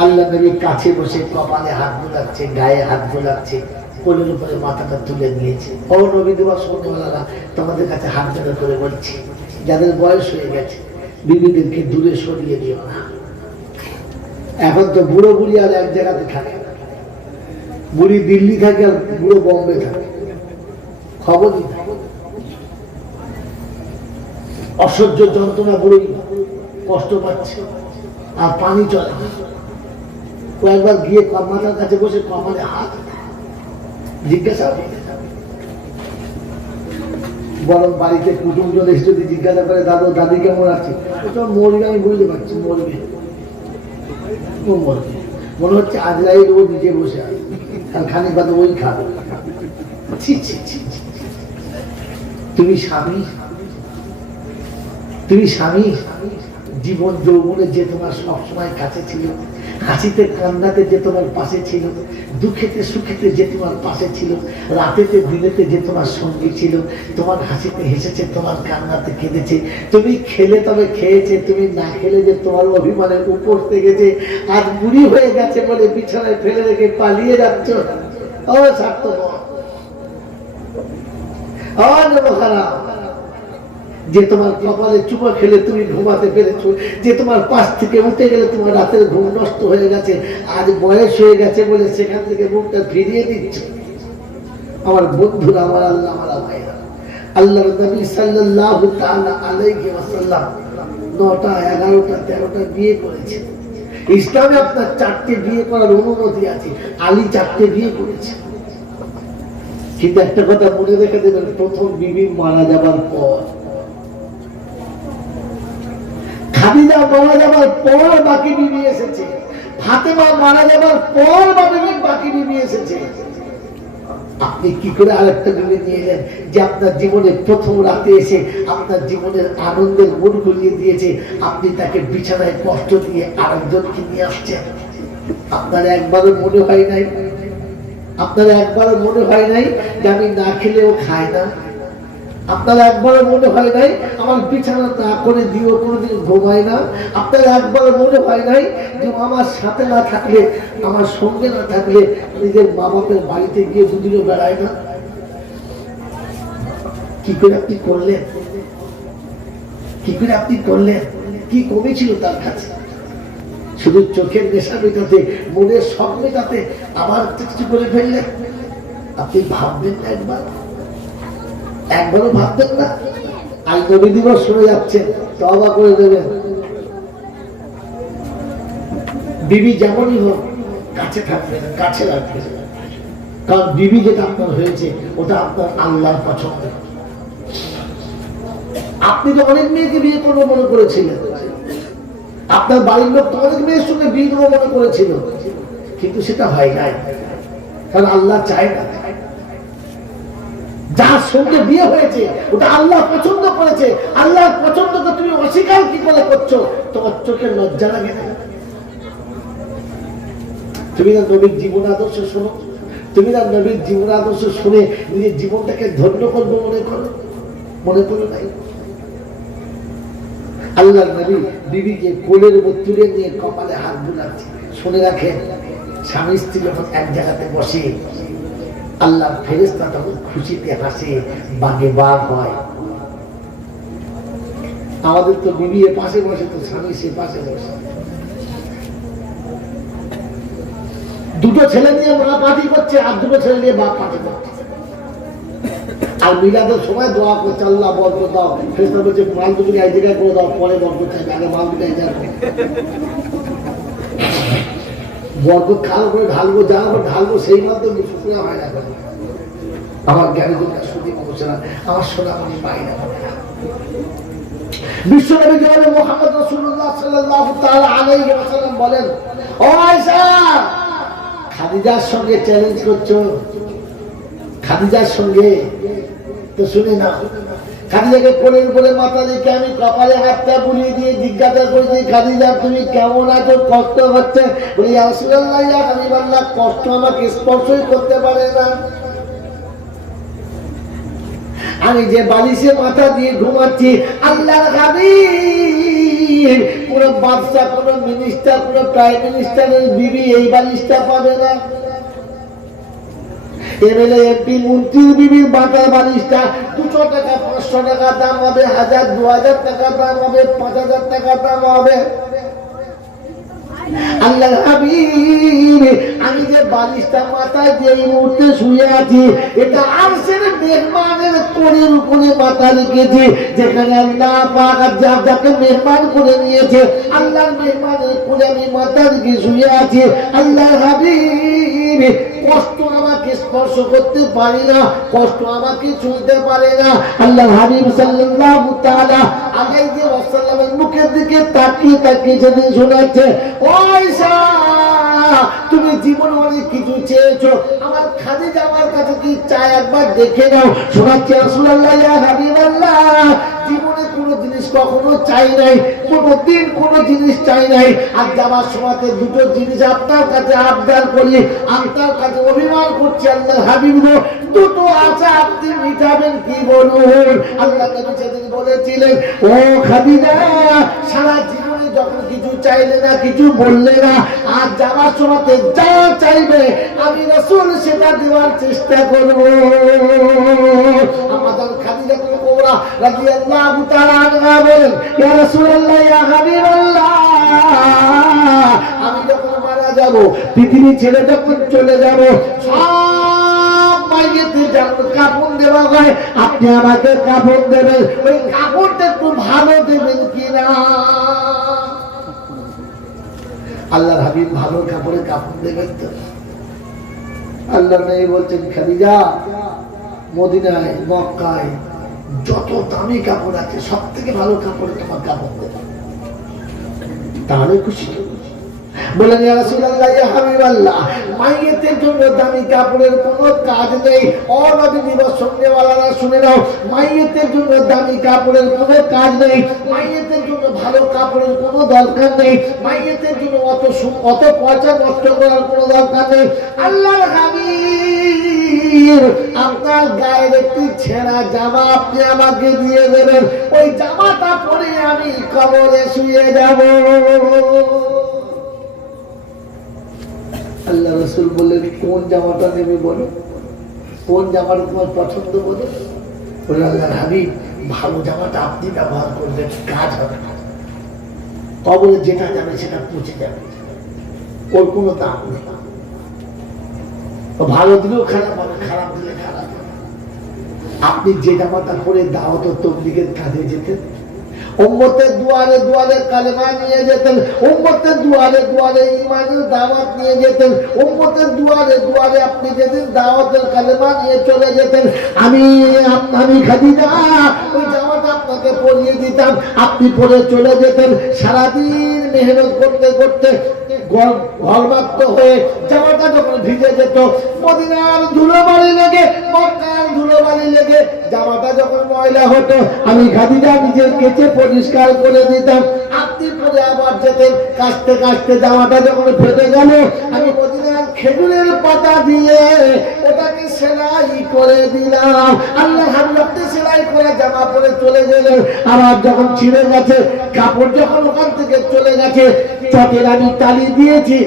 আল্লাহ নবী কাছে বসে কপালে হাত বোলাচ্ছে, গায়ে হাত বোলাচ্ছে, কোলের উপরে মাথাটা তুলে নিয়েছে। ও নবী তোমার সন্ধ্যেবেলা তোমাদের কাছে হাত জোড় করে বলছি, যাদের বয়স হয়ে গেছে বিবিদেরকে দূরে সরিয়ে দিও না। এখন তো বুড়ো বুড়ি আর এক জায়গাতে থাকে, বুড়ি দিল্লি থাকে আর বুড়ো বম্বে থাকে, খবরই না। অসহ্য যন্ত্রণা, বুড়ি কষ্ট পাচ্ছে আর পানি চলে। কয়েকবার গিয়ে মাথার কাছে বসে কপালে হাত জিজ্ঞাসা, বরং বাড়িতে কুটুমজন এসে যদি জিজ্ঞাসা করে, দাদু দাদি কেমন আছে, মরবে, আমি বুঝতে পারছি মরবে। মনে হচ্ছে আজরাইল ও নিজে বসে আছে, আর খানিক বাদে ওই খাবে। ছি ছি ছি ছি। তুমি স্বামী, তুমি স্বামী, জীবন যৌবনে যে তোমার সবসময় কাছে ছিল, হাসিতে কান্নাতে যে তোমার পাশে ছিল, দুঃখেতে সুখেতে যে তোমার পাশে ছিল, রাতেতে দিনেতে যে তোমার সঙ্গী ছিল, তোমার হাসিতে হেসেছে, তোমার কান্নাতে কেঁদেছে, তুমি খেলে তবে খেয়েছে, তুমি না খেলে যে তোমার অভিমানের উপর থেকেছে, আজ বুড়ি হয়ে গেছে বলে বিছানায় ফেলে রেখে পালিয়ে যাচ্ছ। ও স্বার্থপর, ও নবখারাপ, যে তোমার কপালে চুমা খেলে তুমি ঘুমাতে পেরেছো, যে তোমার পাশ থেকে উঠে গেলে তোমার রাতের ঘুম নষ্ট হয়ে গেছে, আজ বয়স হয়ে গেছে বলে সেখান থেকে মুখটা ফিরিয়ে দিচ্ছ। আমার বন্ধুরা, আমার আল্লাহ, আমার ভাইরা, আল্লাহর নবী সাল্লাল্লাহু তাআলা আলাইহি ওয়াসাল্লাম 9টা 11টা 13টা বিয়ে করেছে। ইসলামে আপনার 4টে বিয়ে করার অনুমতি আছে। আলী 4টে বিয়ে করেছে। কিন্তু একটা কথা মনে রেখে দেবেন, প্রথম বিবি মারা যাবার পর, খাদিজা মারা যাবার পর বাকি বিবি এসেছে, ফাতেমা মারা যাবার পর বাকি বিবি এসেছে। আপনি কি করে আরেকটা বিবি নিয়ে এলেন যে আপনার জীবনে প্রথম রাতে এসে আপনার জীবনের আনন্দের মন গুলিয়ে দিয়েছে, আপনি তাকে বিছানায় কষ্ট দিয়ে আরেকজনকে নিয়ে আসছেন? আপনার একবারও মনে হয় নাই, আপনার একবারও মনে হয় নাই যে আমি না খেলেও খাই না? আপনার একবারও মনে হয় নাই আমার বিছানা না করে দিও কোনোদিন ঘুমায় না? আপনার একবারও মনে হয় নাই যে আমার সাথে না থাকলে, আমার সঙ্গে না থাকলে নিজের মা বাপের বাড়িতে গিয়ে দুদিনও বেড়ায় না? কি করে আপনি করলেন? কি করে আপনি করলেন? কি কমেছিল তার কাছে? শুধু চোখের নেশা মেটাতে, মনের শখ মেটাতে আবার কিছু করে ফেললেন? আপনি ভাববেন না একবার? একবারও ভাবতেন না? আজ নবী দিবস শুনে যাচ্ছেন, তওবা করে দেবেন। বিবি যেমনই হোক কাছে থাকবেন, কাছে রাখবেন, কারণ বিবি যেটা আপনার হয়েছে ওটা আপনার আল্লাহর পছন্দ। আপনি তো অনেক মেয়েকে বিয়ে করবো মনে করেছিলেন, আপনার বাড়ির লোক তো অনেক মেয়ের সঙ্গে বিয়ে করবো মনে করেছিল, কিন্তু সেটা হয় নাই, কারণ আল্লাহ চায় না। যার সঙ্গে বিয়ে হয়েছে ওটা আল্লাহ পছন্দ করেছে। আল্লাহর পছন্দকে তুমি অস্বীকার কি করে করছো? তোমার চোখে লজ্জা লাগে না? তুমি না নবীর জীবন আদর্শ শোনো, তুমি না নবীর জীবন আদর্শ শুনে নিজের জীবনটাকে ধন্য করবো মনে করো? মনে করো নাই? আল্লাহ নবী বিবিকে কোলের উপর তুলে নিয়ে কপালে হাত বুলাচ্ছে। শুনে রাখেন, স্বামী স্ত্রী যখন এক জায়গাতে বসে, আল্লাহর ফেরেশতা তখন খুশিতে হাসে, বাগে বাগ হয়। আমাদের তো বিবি এর পাশে বসে, তো স্বামী সে পাশে বসে। দুটো ছেলে নিয়ে মা পার্টি করছে, আর দুটো ছেলে নিয়ে বাপ পার্টি করছে। আর মিলাদের সময় দোয়া করছে, আল্লাহ বরকত দাও। ফেরেশতা বলছে মাল দুটো এক জায়গায় করে দাও, পরে বরকত চাইবে, আগে মাল দুটো এক জায়গায়। বরকত খাল করে ঢালবো, যার উপর ঢালবো সেই মাধ্যমে শুকনো হয় না। আমার জ্ঞানী দুনিয়া শুধু পৌঁছে না, আমার সোনামণি পাই না। বিশ্বনবী জনাবে মুহাম্মদ রাসূলুল্লাহ সাল্লাল্লাহু তাআলা আলাইহি ওয়াসাল্লাম বলেন, ও আয়েশা, খাদিজার সঙ্গে চ্যালেঞ্জ করছো? খাদিজার সঙ্গে তো শুনে না। খাদিজাকে কোলের উপরে মাথা রেখে আমি কপালে হাতটা বুলিয়ে দিয়ে জিজ্ঞাসা করেছি, খাদিজা তুমি কেমন আছো? কষ্ট হচ্ছে? বলি ইয়া রাসূলুল্লাহ, ইয়া হাবিবাল্লাহ, কষ্ট আমাকে স্পর্শই করতে পারে না। আমি যে বালিশে মাথা দিয়ে ঘুমাচ্ছি, আল্লাহর হাবিব, কোন বাদশা, কোন মিনিস্টার, কোন প্রাইম মিনিস্টারের বিবি এই বালিশটা পাবে না। এমএলএ এমপি মন্ত্রীর বিবির বাটার বালিশটা 200 টাকা 500 টাকা দাম হবে, 1000 2000 টাকা দাম হবে, 5000 টাকা দাম হবে। আল্লাহর হাবিব, আমি যে বালিশটা মাথায় দিয়ে এই মুহূর্তে শুয়ে আছি, এটা আরশের মেহমানের কোলের উপরে মাথা রেখেছি, যেখানে আল্লাহ পাক যাকে মেহমান করে নিয়েছে, আল্লাহর মেহমানের কোলে আমি মাথা রেখে শুয়ে আছি। আল্লাহর হাবিব, কষ্ট আমাকে স্পর্শ করতে পারে না, কষ্ট আমাকে ছুঁতে পারে না। আল্লাহর হাবিব সাল্লাল্লাহু তাআলা আলাইহি ওয়াসাল্লামের মুখের দিকে তাকিয়ে তাকিয়ে যেদিন শোনাচ্ছে, ও আয়েশা, তুমি জীবনে অনেক কিছু চেয়েছো, আমার খাদিজা আমার কাছে কি চায় একবার দেখে নাও। শোনাচ্ছি রাসূলুল্লাহ ইয়া হাবিবাল্লাহ, জীবনে কোনো জিনিস কখনো চাই নাই, কোনোদিন কোনো জিনিস চাই নাই। আর যাওয়ার সময় দুটো জিনিস আপনার কাছে আবদার করি, আপনার কাছে অভিমান করছি আল্লাহর হাবিব গো, দুটো আশা আপনি মিটাবেন, কি বলুন? আল্লাহ নবী সেদিন বলেছিলেন, ও খাদিজা, সারা জীবনে যখন কিছু চাইলে না, কিছু বললে না, আর যাওয়ার সময় যা চাইবে আমি রাসূল সেটা দেওয়ার চেষ্টা করব। আমাদের খাদিজা কুবরা রাদিয়াল্লাহু তাআলা আনহা বলেন, ইয়া রাসূলুল্লাহ ইয়া হাবিবাল্লাহ, আমি যখন মারা যাব, পৃথিবী ছেড়ে যখন চলে যাব, সব মাইয়েতে যেমন কাপড় দেওয়া হয়, আপনি আমাকে কাপড় দেবেন, ওই কাপড়টা একটু ভালো দেবেন কিনা? আল্লাহর হাবিব ভালো কাপড়ে কাপড় দেবেন তো? আল্লাহ নবী বলছেন, খাদিজা, মদিনায় মক্কায় যত দামি কাপড় আছে সব থেকে ভালো কাপড়ে তোমার কাপড় দেবে, তাহলে খুশি। বলেন, ইয়া রাসূলুল্লাহ ইয়া হাবিবাল্লাহ, মাইয়েতের জন্য দামি কাপড়ের কোনো কাজ নেই। অনবী নিবসন নেওয়ালারা শুনে নাও, মাইয়েতের জন্য দামি কাপড়ের কোনো কাজ নেই, মাইয়েতের জন্য ভালো কাপড়ের কোনো দরকার নেই, মাইয়েতের জন্য অত পয়সা নষ্ট করার কোনো দরকার নেই। আল্লাহর হাবিব আপনার গায়ের একটি ছেঁড়া জামা আপনি আমাকে দিয়ে দেবেন, ওই জামাটা পরে আমি কবরে শুয়ে যাব। আল্লাহ রাসূল বললেন, কোন জামাটা নেবে বলো, কোন জামাটা তোমার পছন্দ বলো? বলে, আল্লাহর হাবিব, ভালো জামাটা আপনি ব্যবহার করবেন, কাজ হবে না, কবরে যেটা যাবে সেটা পচে যাবে, ওর কোনো দাম নেই। ভালো দিলেও খারাপ হবে, খারাপ দিলে খারাপ হবে। আপনি যে জামাটা পরে দাওয়াত ও তাবলীগের কাজে যেতেন, উম্মতের দুয়ারে দুয়ারে কালেমা নিয়ে যেতেন, উম্মতের দুয়ারে দুয়ারে ঈমানের দাওয়াত নিয়ে যেতেন, উম্মতের দুয়ারে দুয়ারে আপনি যেদিন দাওয়াতের কালেমা নিয়ে চলে যেতেন, আমি খাদিজা ওই জামাটা আপনাকে পরিয়ে দিতাম, আপনি পরে চলে যেতেন। সারাদিন মেহনত করতে করতে ঘরমাক্ত হয়ে জামাটা যখন ভিজে যেত, মদিনার ধুলোবালি লেগে, মক্কার ধুলোবালি লেগে জামাটা যখন ময়লা হতো, আমি খাদিজা নিজের কেচে পরিষ্কার করে দিতাম, আপনি পরে আবার যেতেন। কাচতে কাচতে জামাটা যখন ফেটে গেল, আমি মদিনার খেজুরের পাতা দিয়ে ওটাকে সেলাই করে দিলাম। আল্লাহ হাবিব আপনি সেলাই করে জামা পরে চলে গেলেন, আবার যখন ছিঁড়ে গেছে, কাপড় যখন ওখান থেকে চলে গেছে, চটের আমি তালি দিয়েছি,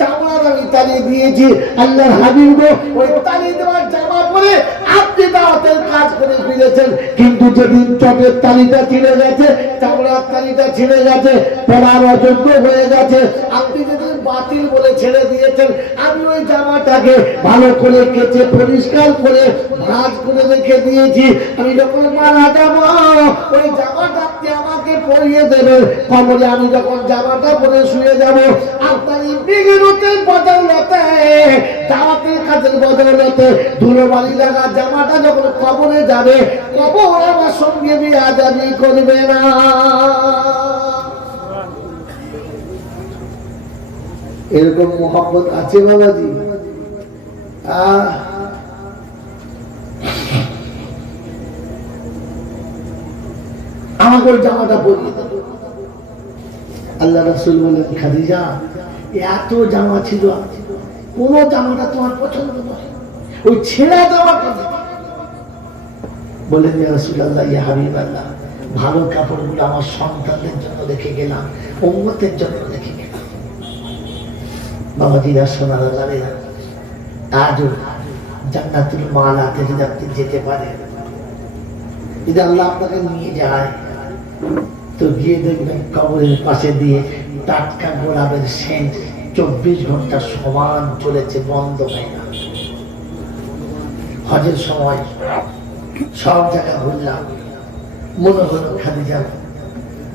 চামড়ার আমি তালি দিয়েছি। আল্লাহর হাবিব ওই তালি দেওয়ার জামা পরে আপনি দাওয়াতের কাজ করে ফিরেছেন, কিন্তু যেদিন চটের তালিটা ছিঁড়ে গেছে, চামড়ার তালিটা ছিঁড়ে গেছে, পড়ার অযোগ্য হয়ে গেছে, আপনি যেদিন বাতিল বলে ছেড়ে দিয়েছেন, আমি ওই জামাটাকে ভালো করে কেচে পরিষ্কার করে ভাঁজ করে রেখে দিয়েছি। আমি যখন মারা যাব, ওই জামাটা আপনি আমাকে পরিয়ে দেবেন, কবরে আমি যখন জামাটা পরে শুয়ে যাব, আপনার ইবলিগের বদৌলতে, দাওয়াতের কাজের বদৌলতে ধুলোবালি লাগা জামাটা যখন কবরে যাবে, কবর আমার সঙ্গে বিয়াদবি করবে না। এরকম মোহাম্মত আছে বাবাজি? আমাকে ওই জামাটা পরিয়ে দেবে। আল্লাহ রাসূল বলেন, খাদিজা, এত জামা ছিল, কোন জামাটা তোমার পছন্দ নয়, ওই ছেঁড়া জামাটা। বলেন, ইয়া রাসূলুল্লাহ ইয়া হাবিবাল্লাহ, ভালো কাপড়গুলো আমার সন্তানদের জন্য রেখে গেলাম, উম্মতের জন্য রেখে গেলাম। বাবাজিরা, সোনার আল্লাহরা, আজও জান্নাতুল মালাতে যদি আপনি যেতে পারেন, যদি আল্লাহ আপনাকে নিয়ে যায়, তো গিয়ে দেখবেন কবরের পাশে দিয়ে টাটকা গোলাপের সেন্ট 24 ঘন্টা সমান চলেছে, বন্ধ হয় না। হজের সময় সব জায়গা ঘুরলাম, মনে হলো খাদিজা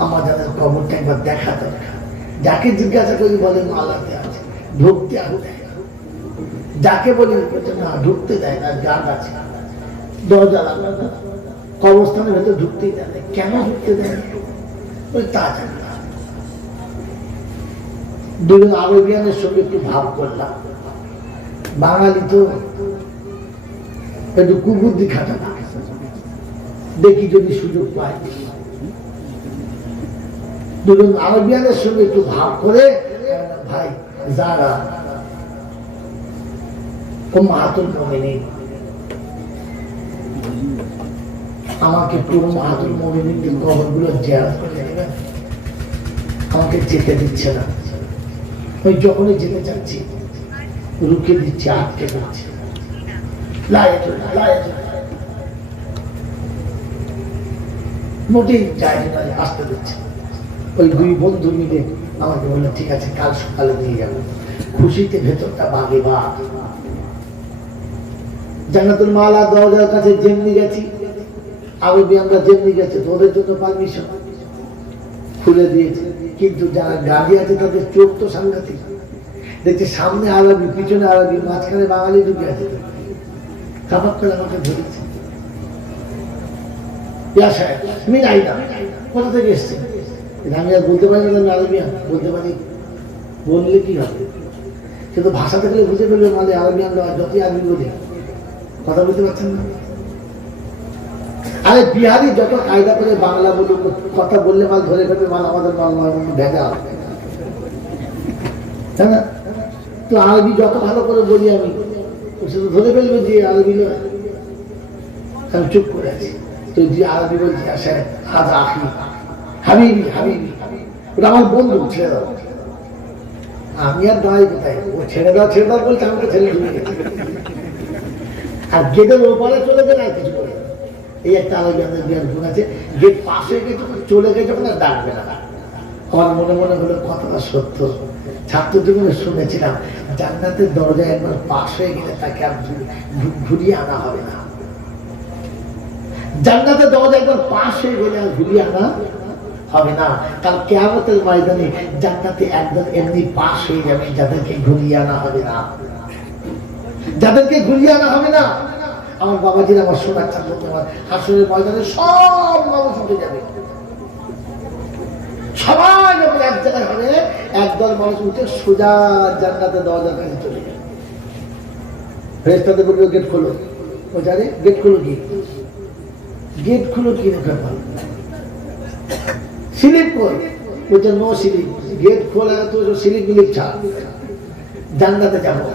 আমার যাদের কবরটা একবার দেখা দরকার। যাকে জিজ্ঞাসা করি বলে মালাতে আছে, ঢুকতে আর দেয় না। যাকে বলি না, ঢুকতে দেয় না, গান আছে, দরজা লাগানো, কবরস্থানের ভেতর ঢুকতেই দেয় না। কেন ঢুকতে দেয় না? ওই তা জানে না। দুজন আরবিয়ানের সঙ্গে একটু ভাব করলাম, বাঙালি তো একটু কুবুদ্ধি খাটালাম, দেখি যদি সুযোগ পাই। দুজন আরবিয়ানের সঙ্গে একটু ভাব করে, ভাই যারা উম্মাহাতুল মুমিনিন, আমাকে পুরো উম্মাহাতুল মুমিনিনের কবরগুলো জিয়ারত করে দেবেন। আমাকে যেতে দিচ্ছে না, ওই যখনই যেতে চাচ্ছি রুখে দিচ্ছে, আটকে দিচ্ছে, মোটেই যায় না, আসতে দিচ্ছে। ওই দুই বন্ধু মিলে আমাকে বললো ঠিক আছে কাল সকালে নিয়ে যাবো। খুশিতে ভেতরটা বাগে বা। জান্নাতুল মালা দরজার কাছে যেমনি গেছি, আরবি আমরা যেমনি গেছে, ওদের জন্য পারমিশন খুলে দিয়েছে। কিন্তু যারা গাড়ি আছে তাদের চোখ তো সাংঘাতিক, দেখছে সামনে আরবি, পিছনে আরবি, মাঝখানে বাঙালি ঢুকে আছে। কাবাব করে আমাকে ধরেছে, আমি যাই না, কোথা থেকে এসছে? আমি আর বলতে পারি না, আমি আরবিয়ান বলতে পারি, বললে কি হবে? কিন্তু ভাষা থাকলে বুঝে ফেলবে, মানে আরবিয়ান যতই আরবি বলি কথা বলতে পারছেন না। আরে বিহারি যত কায়দা করে বাংলা বলুক, কথা বললে মাল ধরে ফেলবে, মাল আমাদের মাল ভেজা হবে, তাই না? তো আরবি যত ভালো করে বলি আমি, শুধু ধরে ফেলবে যে আরবি নয়। আমি চুপ করে আছি, তো যে আরবি বলছি আসে হাত আখি হাবিবি হাবিবি, ওটা আমার বন্ধু, ছেড়ে দাও। আমি আর দাঁড়াই কোথায়, ও ছেড়ে দাও বলছে, আমাকে ছেড়ে ঢুকে গেছে। আর গেটের ওপারে চলে গেলে আর কিছু করে, এই একটা আরবিয়ানের বিয়ার গুণ আছে, গেট পাশে গিয়ে যখন চলে গেছে যখন আর ডাকবে না। আমার মনে মনে হলো কথাটা সত্য। ছাত্র জীবনে শুনেছিলাম জান্নাতের দরজায় একবার পাশ হয়ে গেলে তাকে আর ঘুরিয়ে আনা হবে না। জান্নাতের দরজা একবার পাশ হয়ে গেলে আর ঘুরিয়ে আনা হবে না। কাল কিয়ামতের ময়দানে জান্নাতে একদম এমনি পাশ হয়ে যাবে, যাদেরকে ঘুরিয়ে আনা হবে না, যাদেরকে ঘুরিয়ে আনা হবে না। আমার বাবাজির, আমার সোনার চাঁদ, আমার হাসরের ময়দানে সব মানুষ উঠে যাবে, সবাই যখন এক জায়গায় হবে, একদল মানুষ উঠে সোজা জান্নাতের দরজার কাছে চলে যাবে। ফেরেশতাদের বলবে গেট খোলো, ও জানে গেট খোলো কি, গেট খুলো কি না, স্লিপ করে বলছে নো স্লিপ, গেট খোলা তো স্লিপ মিলিপ ছাড়, জান্নাতে যাবো।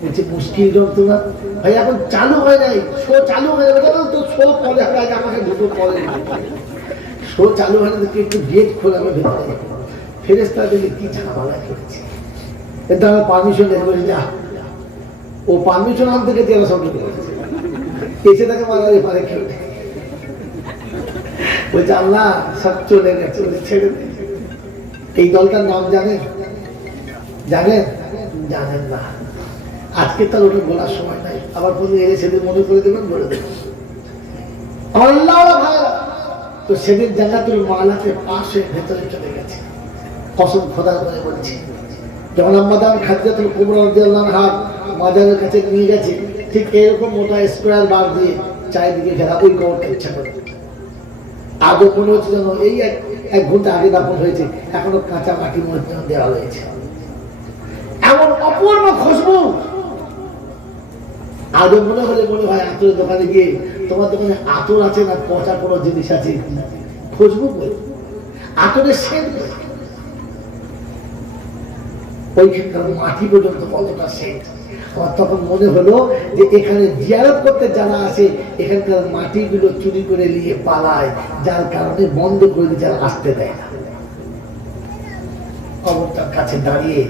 বলছে মুশকিল যন্ত্রণা ভাই, এখন চালু হয় নাই, শো চালু হয়ে যাবে তো, শো পরে হবে, আগে আমাকে দুটো পরে শো চালু হয় না, একটু গেট খোলাবে ভেতরে। ফেরেশতা দেখে কি ঝামেলা করেছে, এটা আমার পারমিশন বলে যা, ও পারমিশন আনতে গেছে, এরা সব এসে তাকে মারারে পারে খেলে। বলছে আল্লাহ সব চলে গেছে, ছেড়ে দে। এই দলটার নাম জানেন? জানেন? জানেন না। আজকে তার ওটা বলার সময় নাই, আবার কোনো এলে সেদিন মনে করে দেবেন, বলে দেবেন। আমার আল্লাহ ভাইরা তো সেদিন জান্নাতুল মালাতে পাশে ভেতরে চলে গেছে। কসম খোদার করে বলছি, যখন আম্মাদান খাদিজাতুল কুবরা রাদিয়াল্লাহু আনহা মাজারের কাছে নিয়ে গেছে, ঠিক এরকম মোটা স্কোয়ার বার দিয়ে চারিদিকে ঘেরা ওই কবরটা ইচ্ছা করে। আজও মনে হচ্ছে যেন এই এক ঘন্টা আগে দাপন হয়েছে, এখনো কাঁচা মাটির মধ্যে দেওয়া হয়েছে, এমন অপূর্ব খুশবু। আজও মনে হলে মনে হয় আতরের দোকানে গিয়ে, তোমার দোকানে আতর আছে না পচা কোনো জিনিস আছে, খুশবু করে আতরের সেন্ট, ওইখানকার মাটি পর্যন্ত কতটা সেন্ট। আমার তখন মনে হলো যে এখানে জিয়ারত করতে যারা আসে, এখানকার মাটিগুলো চুরি করে নিয়ে পালায়, যার কারণে বন্ধ করে দিয়ে যারা আসতে দেয় না। কবরটার কাছে দাঁড়িয়ে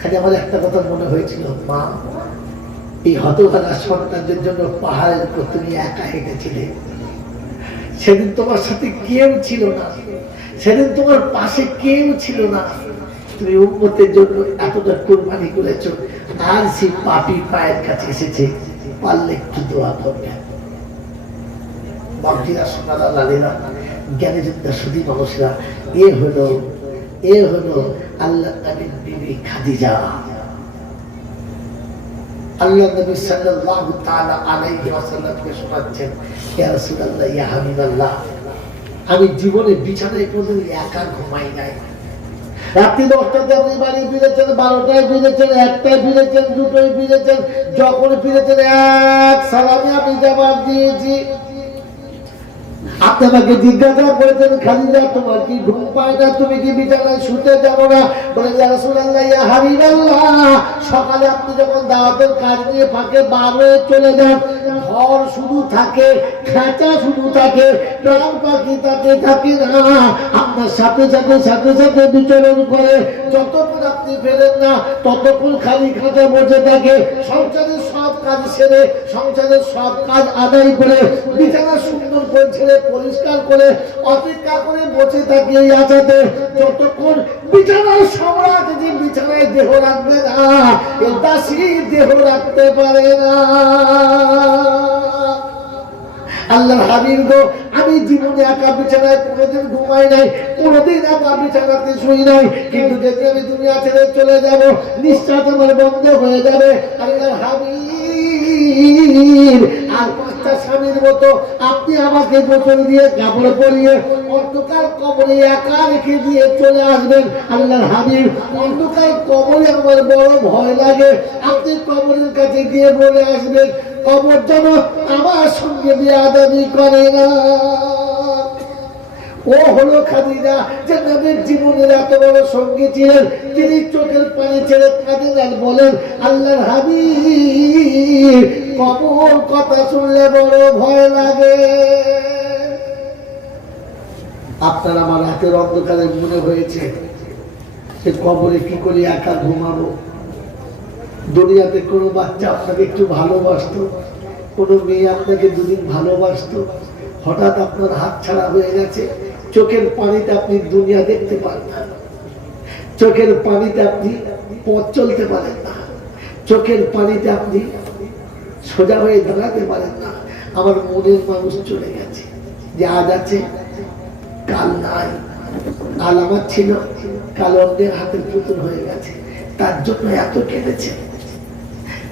খালি আমার একটা কথা মনে হয়েছিল, মা এই হতভাগা সন্তানদের জন্য পাহাড়ের উপর তুমি একা হেঁটেছিলে, সেদিন তোমার সাথে কেউ ছিল না, সেদিন তোমার পাশে কেউ ছিল না, তুমি উম্মতের জন্য এতটা কোরবানি করেছো, আর সেই পাপী পায়ের কাছে এসেছে, পারলে একটু দোয়া করবে। বাপজিরা, সোনারা, লালেরা, জ্ঞানী যোদ্ধা, সুধী মানুষরা, এ হলো আল্লাহ নবীর বিবি খাদিজা। আল্লাহ নবী সাল্লাল্লাহু তাআলা আলাইহি ওয়াসাল্লামকে শোনাচ্ছেন, ইয়া রাসূলুল্লাহ, ইয়া হাবিবাল্লাহ, আমি জীবনে বিছানায় কোনোদিন একা ঘুমাই নাই, রাত্রি 10টাতে আপনি বাড়ি ফিরেছেন, 12টায় ফিরেছেন, 1টায় ফিরেছেন, 2টোয় ফিরেছেন, যখন ফিরেছেন এক সালামে আমি জবাব দিয়েছি। আপনি আমাকে জিজ্ঞাসা করেছেন, খাদিজা তোমার কি ঘুম পায় না, তুমি কি বিছানায় শুতে যাবো না? বলে ইয়া রাসূলুল্লাহ, ইয়া হাবিবাল্লাহ, সকালে আপনি যখন দাওয়াতের কাজ নিয়ে ফাঁকে বার হয়ে চলে যান, ঘর শুধু থাকে, খাঁচা শুধু থাকে, প্রাণ পাখি তাতে থাকে না, আপনার সাথে সাথে সাথে সাথে বিচরণ করে। যতক্ষণ আপনি ফেরেন না ততক্ষণ খালি খাঁচা বসে থাকে। সংসারের সব কাজ সেরে, সংসারের সব কাজ আদায় করে, বিছানা সুন্দর করে ছেড়ে পরিষ্কার করে অপেক্ষা করে বসে থাকে এই আছাতে। যতক্ষণ বিছানার সম্রাট যে বিছানায় দেহ রাখবে না, এই দাসী দেহ রাখতে পারে না। আল্লাহর হাবিব গো, আমি জীবনে একা বিছানায় কোনোদিন ঘুমাই নাই, কোনোদিন একা বিছানাতে শুই নাই, কিন্তু যদি আমি দুনিয়া ছেড়ে চলে যাব, নিঃশ্বাস আমার বন্ধ হয়ে যাবে। আল্লাহর হাবিব আর 5টা স্বামীর মতো আপনি আমাকে গোসল দিয়ে কাপড় পরিয়ে অন্ধকার কবরে একা রেখে দিয়ে চলে আসবেন। আল্লাহর হাবিব, অন্ধকার কবরে আমার বড় ভয় লাগে। আপনি কবরের কাছে গিয়ে বলে আসবেন, কবর যেন আমার সঙ্গে বেয়াদবি করে না। ও হলো খাদিজা, যে নবীর জীবনের এত বড় সঙ্গী ছিলেন, তিনি চোখের পানি ছেড়ে কাঁদেন আর বলেন, আল্লাহর হাবিব, কবর কথা শুনলে বড় ভয় লাগে। আপনার আমার রাতের অন্ধকারে মনে হয়েছে সে কবরে কি করে একা ঘুমাবো। দুনিয়াতে কোনো বাচ্চা আপনাকে একটু ভালোবাসতো, কোনো মেয়ে আপনাকে দুদিন ভালোবাসতো, হঠাৎ আপনার হাত ছাড়া হয়ে গেছে। চোখের পানিতে আপনি দুনিয়া দেখতে পারেন না, চোখের পানিতে আপনি পথ চলতে পারেন না, চোখের পানিতে আপনি সোজা হয়ে দাঁড়াতে পারেন না। আমার মনের মানুষ চলে গেছে, যে আজ আছে কাল নাই, কাল আমার ছিল, কাল অন্যের হাতের পুতুল হয়ে গেছে। তার জন্য এত কেঁদেছে,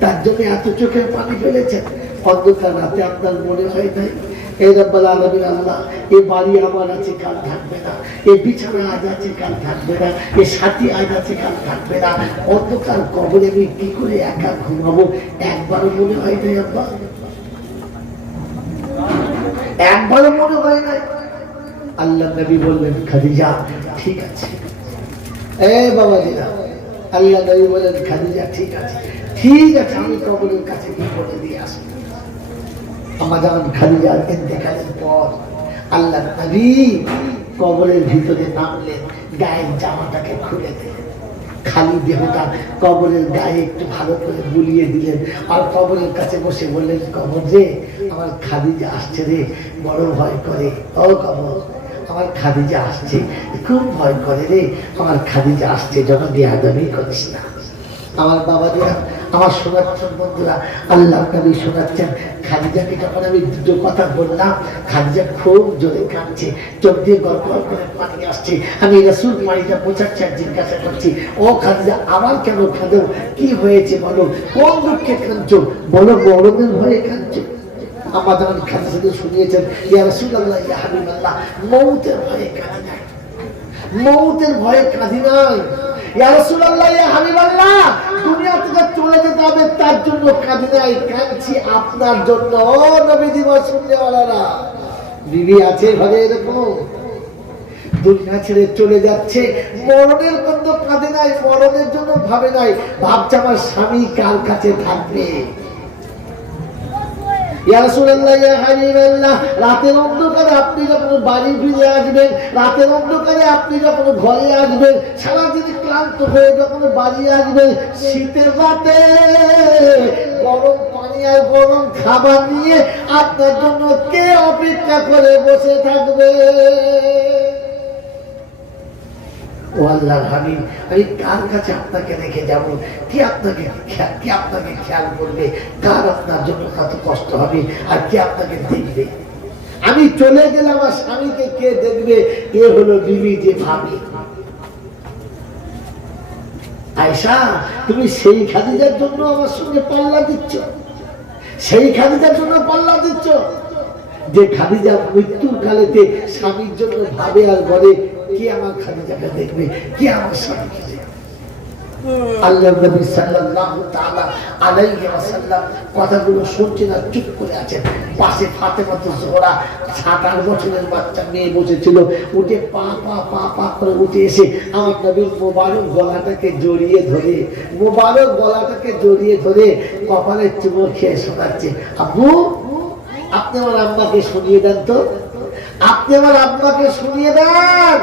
তার জন্য এত চোখের পানি ফেলেছেন। অন্ধকার রাতে আপনার মনে হয় নাই, এই রব্বুল আলামিন আল্লাহ, এই বাড়ি আমার আছে, কাল থাকবে না, এই বিছানা আজ আছে, কাল থাকবে না, এই সাথী আজ আছে, কাল থাকবে না, অন্ধকার কবরে আমি কি করে একা ঘুমাবো? একবারও মনে হয় নাই আব্বা, একবারও মনে হয় নাই। আল্লাহ নবী বললেন, খাদিজা ঠিক আছে। বাবাজিরা, আল্লাহ নবী বললেন, খাদিজা ঠিক আছে, ঠিক আছে, আমি কবরের কাছে কি করে দিয়ে আসবো। আমার যখন খাদিজার ইন্তেকালের পর আল্লাহ নবী কবরের ভিতরে নামলেন, গায়ের জামাটাকে খুলে দিলেন, খালি দেহটা কবরের গায়ে একটু ভালো করে বুলিয়ে দিলেন, আর কবরের কাছে বসে বললেন, কবর রে, আমার খাদিজা আসছে রে, বড় ভয় করে। ও কবর, আমার খাদিজা আসছে, খুব ভয় করে রে, আমার খাদিজা আসছে, যেন বেয়াদবি করিস না। আমার বাবাজিরা, আমার শোনাচ্ছেন বন্ধুরা, আল্লাহ নবী শোনাচ্ছেন, খাদিজাকে যখন আমি দুটো কথা বললাম, খাদিজা খুব জোরে কাঁদছে, চোখ দিয়ে গল্প করে পানি আসছে। আমি রাসূল পানিটা বোঝাচ্ছি আর জিজ্ঞাসা করছি, ও খাদিজা, আবার কেন কাঁদো, কি হয়েছে বলো, কোন দুঃখে কাঁদছো বলো, গরমের ভয়ে কাঁদছো? আমার যখন খাদিজাকে শুনিয়েছেন, ইয়া রাসূলুল্লাহ, ইয়া হাবিবাল্লাহ, মউতের ভয়ে কাঁদি নাই, মউতের ভয়ে কাঁদি নাই। ইয়া রাসূলুল্লাহ, ইয়া হাবিবাল্লাহ, দুনিয়া থেকে চলে যেতে হবে তার জন্য কাঁদি নাই, কাঁদছি আপনার জন্য। ও নবীজি শুননেওয়ালারা, বিবি আছে ঘরে এরকম দুনিয়া ছেড়ে চলে যাচ্ছে, মরণের জন্য কাঁদে নাই, মরণের জন্য ভাবে নাই, ভাবছে আমার স্বামী কার কাছে থাকবে। ইয়া রাসূলুল্লাহ, ইয়া হাবিবাল্লাহ, রাতের অন্ধকারে আপনি যখন বাড়ি ফিরে আসবেন, রাতের অন্ধকারে আপনি যখন ঘরে আসবেন, সারাদিন ক্লান্ত হয়ে যখন বাড়ি আসবেন, শীতের রাতে গরম পানি আর গরম খাবার নিয়ে আপনার জন্য কে অপেক্ষা করে বসে থাকবে? ও আল্লাহর হাবিব, আমি কার কাছে আপনাকে রেখে যাব? কে আপনাকে খেয়াল করবে? কার আপনার জন্য কত কষ্ট হবে? আর কে আপনাকে দেখবে? আমি চলে গেলে আমার স্বামীকে কে দেখবে? এ হলো বিবি যে ভাবে। আয়েশা, তুমি সেই খাদিজার জন্য আমার সঙ্গে পাল্লা দিচ্ছ, সেই খাদিজার জন্য পাল্লা দিচ্ছ যে খাদিজা মৃত্যুর কালেতে স্বামীর জন্য ভাবে আর বলে, কে আমার খাদিজাকে দেখবে, কে আমার স্বামীকে দেখবে। আল্লাহ নবী সাল্লাল্লাহু তাআলা আলাইহি ওয়াসাল্লাম কথাগুলো শুনছেন আর চুপ করে আছেন। পাশে ফাতেমা জোহরা 7-8 বছরের বাচ্চা মেয়ে বসেছিল, উঠে পা পা পা পা করে উঠে এসে আমার নবীর মোবারক গলাটাকে জড়িয়ে ধরে, মোবারক গলাটাকে জড়িয়ে ধরে কপালে চুমো খেয়ে শোনাচ্ছে, আব্বু আপনি আমার আম্মাকে শুনিয়ে দেন তো, আপনি আমার আম্মাকে শুনিয়ে দেন।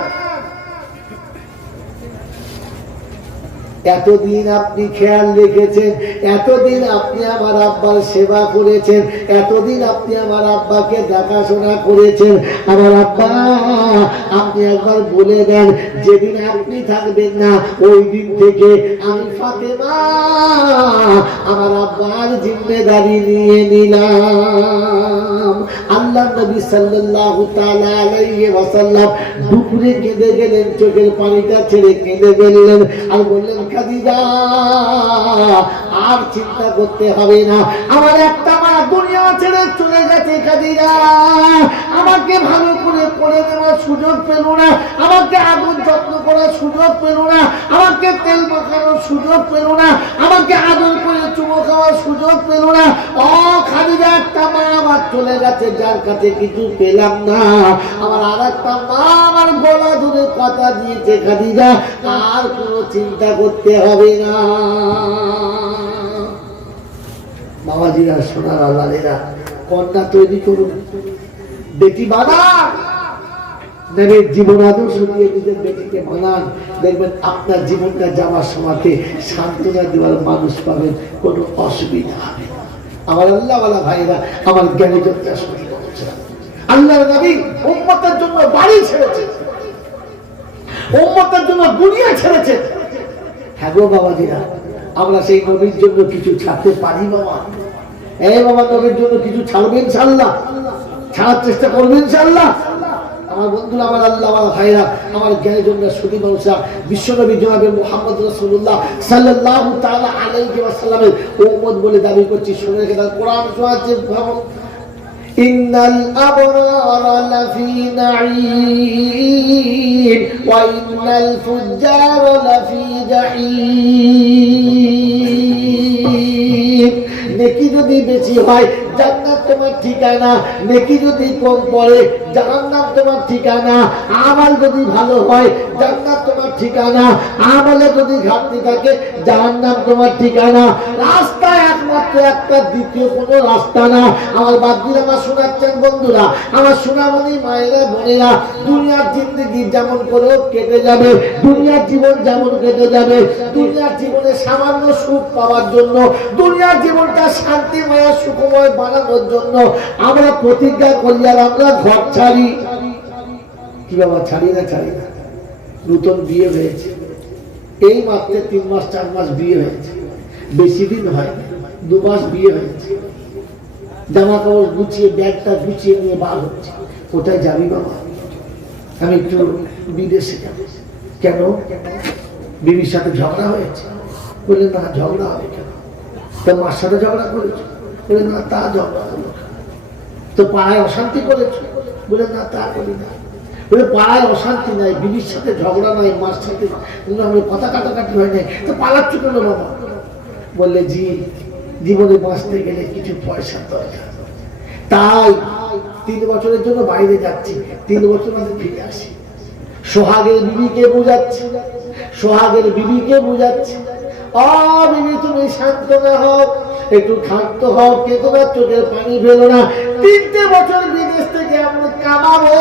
এতদিন আপনি খেয়াল রেখেছেন, এতদিন আপনি আমার আব্বার সেবা করেছেন, এতদিন আপনি আমার আব্বাকে দেখাশোনা করেছেন। আমার আব্বা আপনি একবার বলে দেন, যেদিন আপনি থাকবেন না ওই দিন থেকে আমি ফাতেমা আমার আব্বার জিম্মেদারি নিয়ে নিলাম। আল্লাহ নবী সাল্লাল্লাহু তাআলা আলাইহি ওয়াসাল্লাম দুপুরে কেঁদে গেলেন, চোখের পানিটা ছেড়ে কেঁদে গেলেন আর বললেন, খাদিজা আর চিন্তা করতে হবে না, আমার একটা মা দুনিয়া ছেড়ে চলে গেছে। খাদিজা আমাকে ভালো করে পড়ে নেওয়ার সুযোগ পেল না, আমাকে আগুন যত্ন করার সুযোগ পেল না, আমাকে তেল মাখানোর সুযোগ পেল না, আমাকে আদর করে চুমো খাওয়ার সুযোগ পেল না। ও খাদিজা, একটা মা আমার চলে গেছে যার কাছে কিছু পেলাম না। আমার আর একটা মা আমার গলা ধরে কথা দিয়েছে, খাদিজা আর কোনো চিন্তা করতে হবে না। বাবাজিরা, সোনার আল্লাহেরা, কন্যা তৈরি করুন, বেটি বানান, নবীর জীবন আদর্শ দিয়ে নিজের বেটিকে বানান। দেখবেন আপনার জীবনটা যাওয়ার সময়তে সান্ত্বনা দেওয়ার মানুষ পাবেন, কোনো অসুবিধা হবে না। আমার আল্লাহওয়ালা ভাইরা, আমার জ্ঞানী যোদ্ধা শুনে বলছিলাম, আল্লাহর নবী উম্মতের জন্য বাড়ি ছেড়েছেন, উম্মতের জন্য দুনিয়া ছেড়েছেন। হ্যাঁ গো বাবাজিরা, আমরা সেই নবীর জন্য কিছু ছাড়তে পারি বাবা? এই বাবা, নবীর জন্য কিছু ছাড়বেন ইনশাআল্লাহ, ছাড়ার চেষ্টা করবেন ইনশাআল্লাহ। আমার বন্ধুরা, আমার আল্লাহওয়ালা ভাইরা, আমার জ্ঞানী জন্য সুদী মানুষরা, বিশ্বনবী জনাবে মুহাম্মদ রাসূলুল্লাহ সাল্লাল্লাহু তাআলা আলাইহি ওয়াসাল্লামের উম্মত বলে দাবি করছি। শুনে রেখে দেন, কোরআন শোনাচ্ছে, ইন্নাল আবরারা লাফি নাঈম ওয়া ইন্নাল ফুজ্জারা লাফি জাহিম। নেকি যদি বেশি হয় জান্নাত তোমার ঠিকানা, নেকি যদি কম পড়ে জাহান্নাম তোমার ঠিকানা। আমল যদি ভালো হয় জান্নাত তোমার ঠিকানা, আমলে যদি ঘাটতি থাকে জাহান্নাম তোমার ঠিকানা। রাস্তা একমাত্র একটা, দ্বিতীয় কোনো রাস্তা না। আমার বাপজিরা আমার শোনাচ্ছেন বন্ধুরা, আমার সোনামণি মায়েরা বোনেরা, দুনিয়ার জিন্দগি যেমন করে কেটে যাবে, দুনিয়ার জীবন যেমন কেটে যাবে, দুনিয়ার জীবনে সামান্য সুখ পাওয়ার জন্য, দুনিয়ার জীবনটা শান্তিময় সুখময় বানানোর জন্য আমরা প্রতিজ্ঞা করি আর আমরা ঘর ছাড়ি। কি বাবা, ছাড়ি না? ছাড়ি না। নতুন বিয়ে হয়েছে, এই মাত্র 3 মাস 4 মাস বিয়ে হয়েছে, বেশি দিন হয়নি, 2 মাস বিয়ে হয়েছে, জামা কাপড় গুছিয়ে ব্যাগটা গুছিয়ে নিয়ে বার হচ্ছে। কোথায় যাবি বাবা? আমি একটু বিদেশে যাব। কেন? বিবির সাথে ঝগড়া হয়েছে? বললেন না, ঝগড়া হবে কেন? তোর মার সাথে ঝগড়া করেছ? বলে না, তা ঝগড়া হলো। তো পাড়ায় অশান্তি করেছ? বলে না, তা করি না। বলে পাড়ায় অশান্তি নাই, বিবির সাথে ঝগড়া নাই, মার সাথে কথা কাটাকাটি হয় নাই, তো পালাচ্ছ কেন বাবা? বললে, জি জীবনে বাঁচতে গেলে কিছু পয়সা দরকার, তাই 3 বছরের জন্য বাইরে যাচ্ছি, 3 বছর আমি ফিরে আসি। সোহাগের বিবিকে বুঝাচ্ছি, সোহাগের বিবিকে বুঝাচ্ছি, ও বিবি তুমি শান্ত না হও, একটু ক্ষান্ত হও, কেঁদো না, চোখের পানি ফেলো না। 3টে বছর বিদেশ থেকে আমরা কামাবো,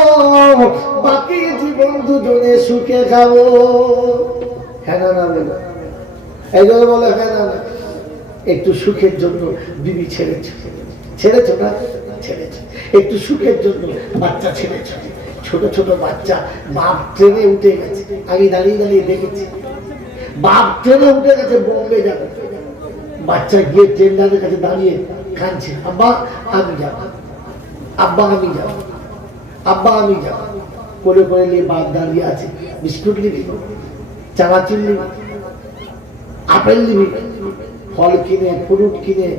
বাকি জীবন দুজনে সুখে খাবো। হ্যাঁ না? না বলো, এই জন্য বলে হ্যাঁ না? একটু সুখের জন্য বিবি ছেড়েছ, ছেড়েছ না? ছেড়েছ। একটু সুখের জন্য বাচ্চা ছেড়েছ, ছোট ছোট বাচ্চা। বাপ ট্রেনে উঠে গেছে, আমি দাঁড়িয়ে দাঁড়িয়ে দেখেছি, বাপ ট্রেনে উঠে গেছে, বোম্বে যাবে। বাচ্চা গিয়ে ট্রেনদারের কাছে দাঁড়িয়ে কাঁদছে, আব্বা আমি যাব, আব্বা আমি যাব, আব্বা আমি যাব। করে করে নিয়ে বাপ দাঁড়িয়ে আছে, বিস্কুট নিবি, চানাচুর নিবি, আপেল নিবি, ফল কিনে ফ্রুট কিনে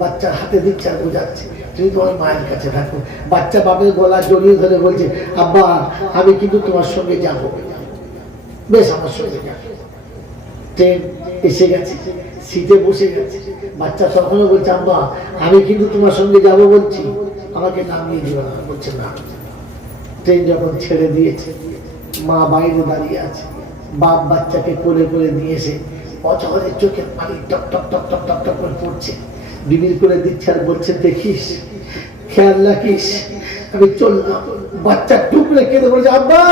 বাচ্চার হাতে দিচ্ছে আর বোঝাচ্ছে, তুমি তোমার মায়ের কাছে থাকো। বাচ্চা বাপের গলা জড়িয়ে ধরে বলছে, আব্বা আমি কিন্তু তোমার সঙ্গে যাবো। বেশ আমার সঙ্গে যাবে। ট্রেন এসে গেছে, সিটে বসে গেছে। বাচ্চা তখনও বলছে, আম্মা আমি কিন্তু তোমার সঙ্গে যাবো বলছি, আমাকে নামিয়ে দিও না। বলছে না। ট্রেন যখন ছেড়ে দিয়েছে, মা বাইরে দাঁড়িয়ে আছে, বাপ বাচ্চাকে কোলে করে নিয়ে এসে অজহরের চোখের পানি top top top top top top করে পড়ছে, বিবির করে দিচ্ছে আর বলছে, দেখিস, খেয়াল রাখিস, আমি চললাম। বাচ্চা টুকরে কেঁদে বলছে, আব্বা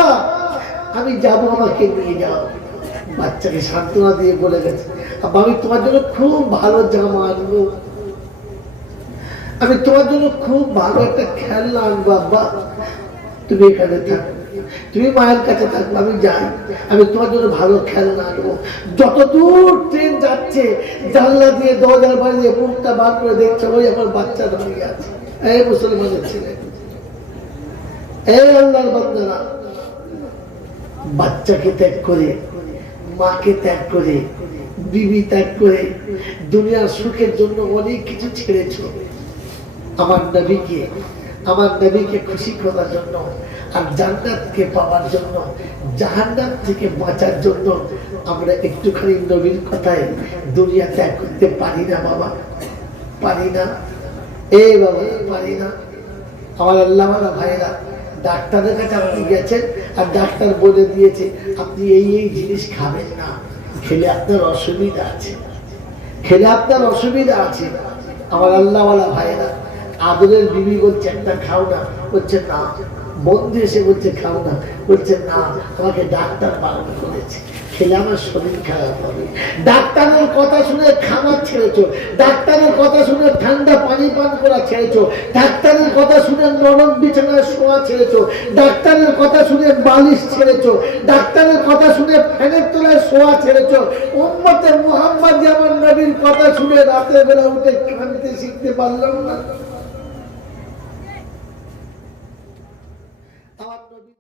আমি যাবো, আমাকে নিয়ে যাও। বাচ্চাকে সান্ত্বনা দিয়ে বলে গেছে, আব্বা আমি তোমার জন্য খুব ভালো জামা আনবো, আমি তোমার জন্য খুব ভালো একটা খেলনা আনবো, আব্বা তুমি এখানে থাকো, তুমি মায়ের কাছে থাকবো, আমি যাই, আমি তোমার জন্য ভালো খেলনা আনবো। যতদূর ট্রেন যাচ্ছে, জানলা দিয়ে দরজার বাইরে মুখটা বার করে দেখছে, ওই আমার বাচ্চা দাঁড়িয়ে আছে। এই মুসলমানের ছেলে, এই আল্লাহর বান্দারা, বাচ্চাকে ত্যাগ করে, মাকে ত্যাগ করে, বিবি ত্যাগ করে দুনিয়ার সুখের জন্য অনেক কিছু ছেড়েছ। আমার নবীকে খুশি করার জন্য আর জান্নাতকে পাওয়ার জন্য, জাহান্নাম থেকে বাঁচার জন্য আমরা একটুখানি নবীর কথায় দুনিয়া ত্যাগ করতে পারি না বাবা, পারি না। এই বাবা পারি না। আমার আল্লাহওয়ালা ভাইরা, ডাক্তারের কাছে আপনি গেছেন আর ডাক্তার বলে দিয়েছে আপনি এই জিনিস খাবেন না, খেলে আপনার অসুবিধা আছে, খেলে আপনার অসুবিধা আছে। আমার আল্লাহওয়ালা ভাইরা, আদরের বিবি বলছে একটা খাও না, বলছে না। বন্ধু এসে বলছে খাও না, বলছে না, তোমাকে ডাক্তার বারণ করেছে, খেলে আমার শরীর খারাপ হবে। ডাক্তারের কথা শুনে খাবার ছেড়েছো, ডাক্তারের কথা শুনে ঠান্ডা পানি পান করা ছেড়েছো, ডাক্তারের কথা শুনে নরম বিছানায় শোয়া ছেড়েছো, ডাক্তারের কথা শুনে বালিশ ছেড়েছো, ডাক্তারের কথা শুনে ফ্যানের তলায় শোয়া ছেড়েছো। উম্মতে মুহাম্মদ আমার নবীর কথা শুনে রাতের বেলা উঠে কাঁদতে শিখতে পারলাম না।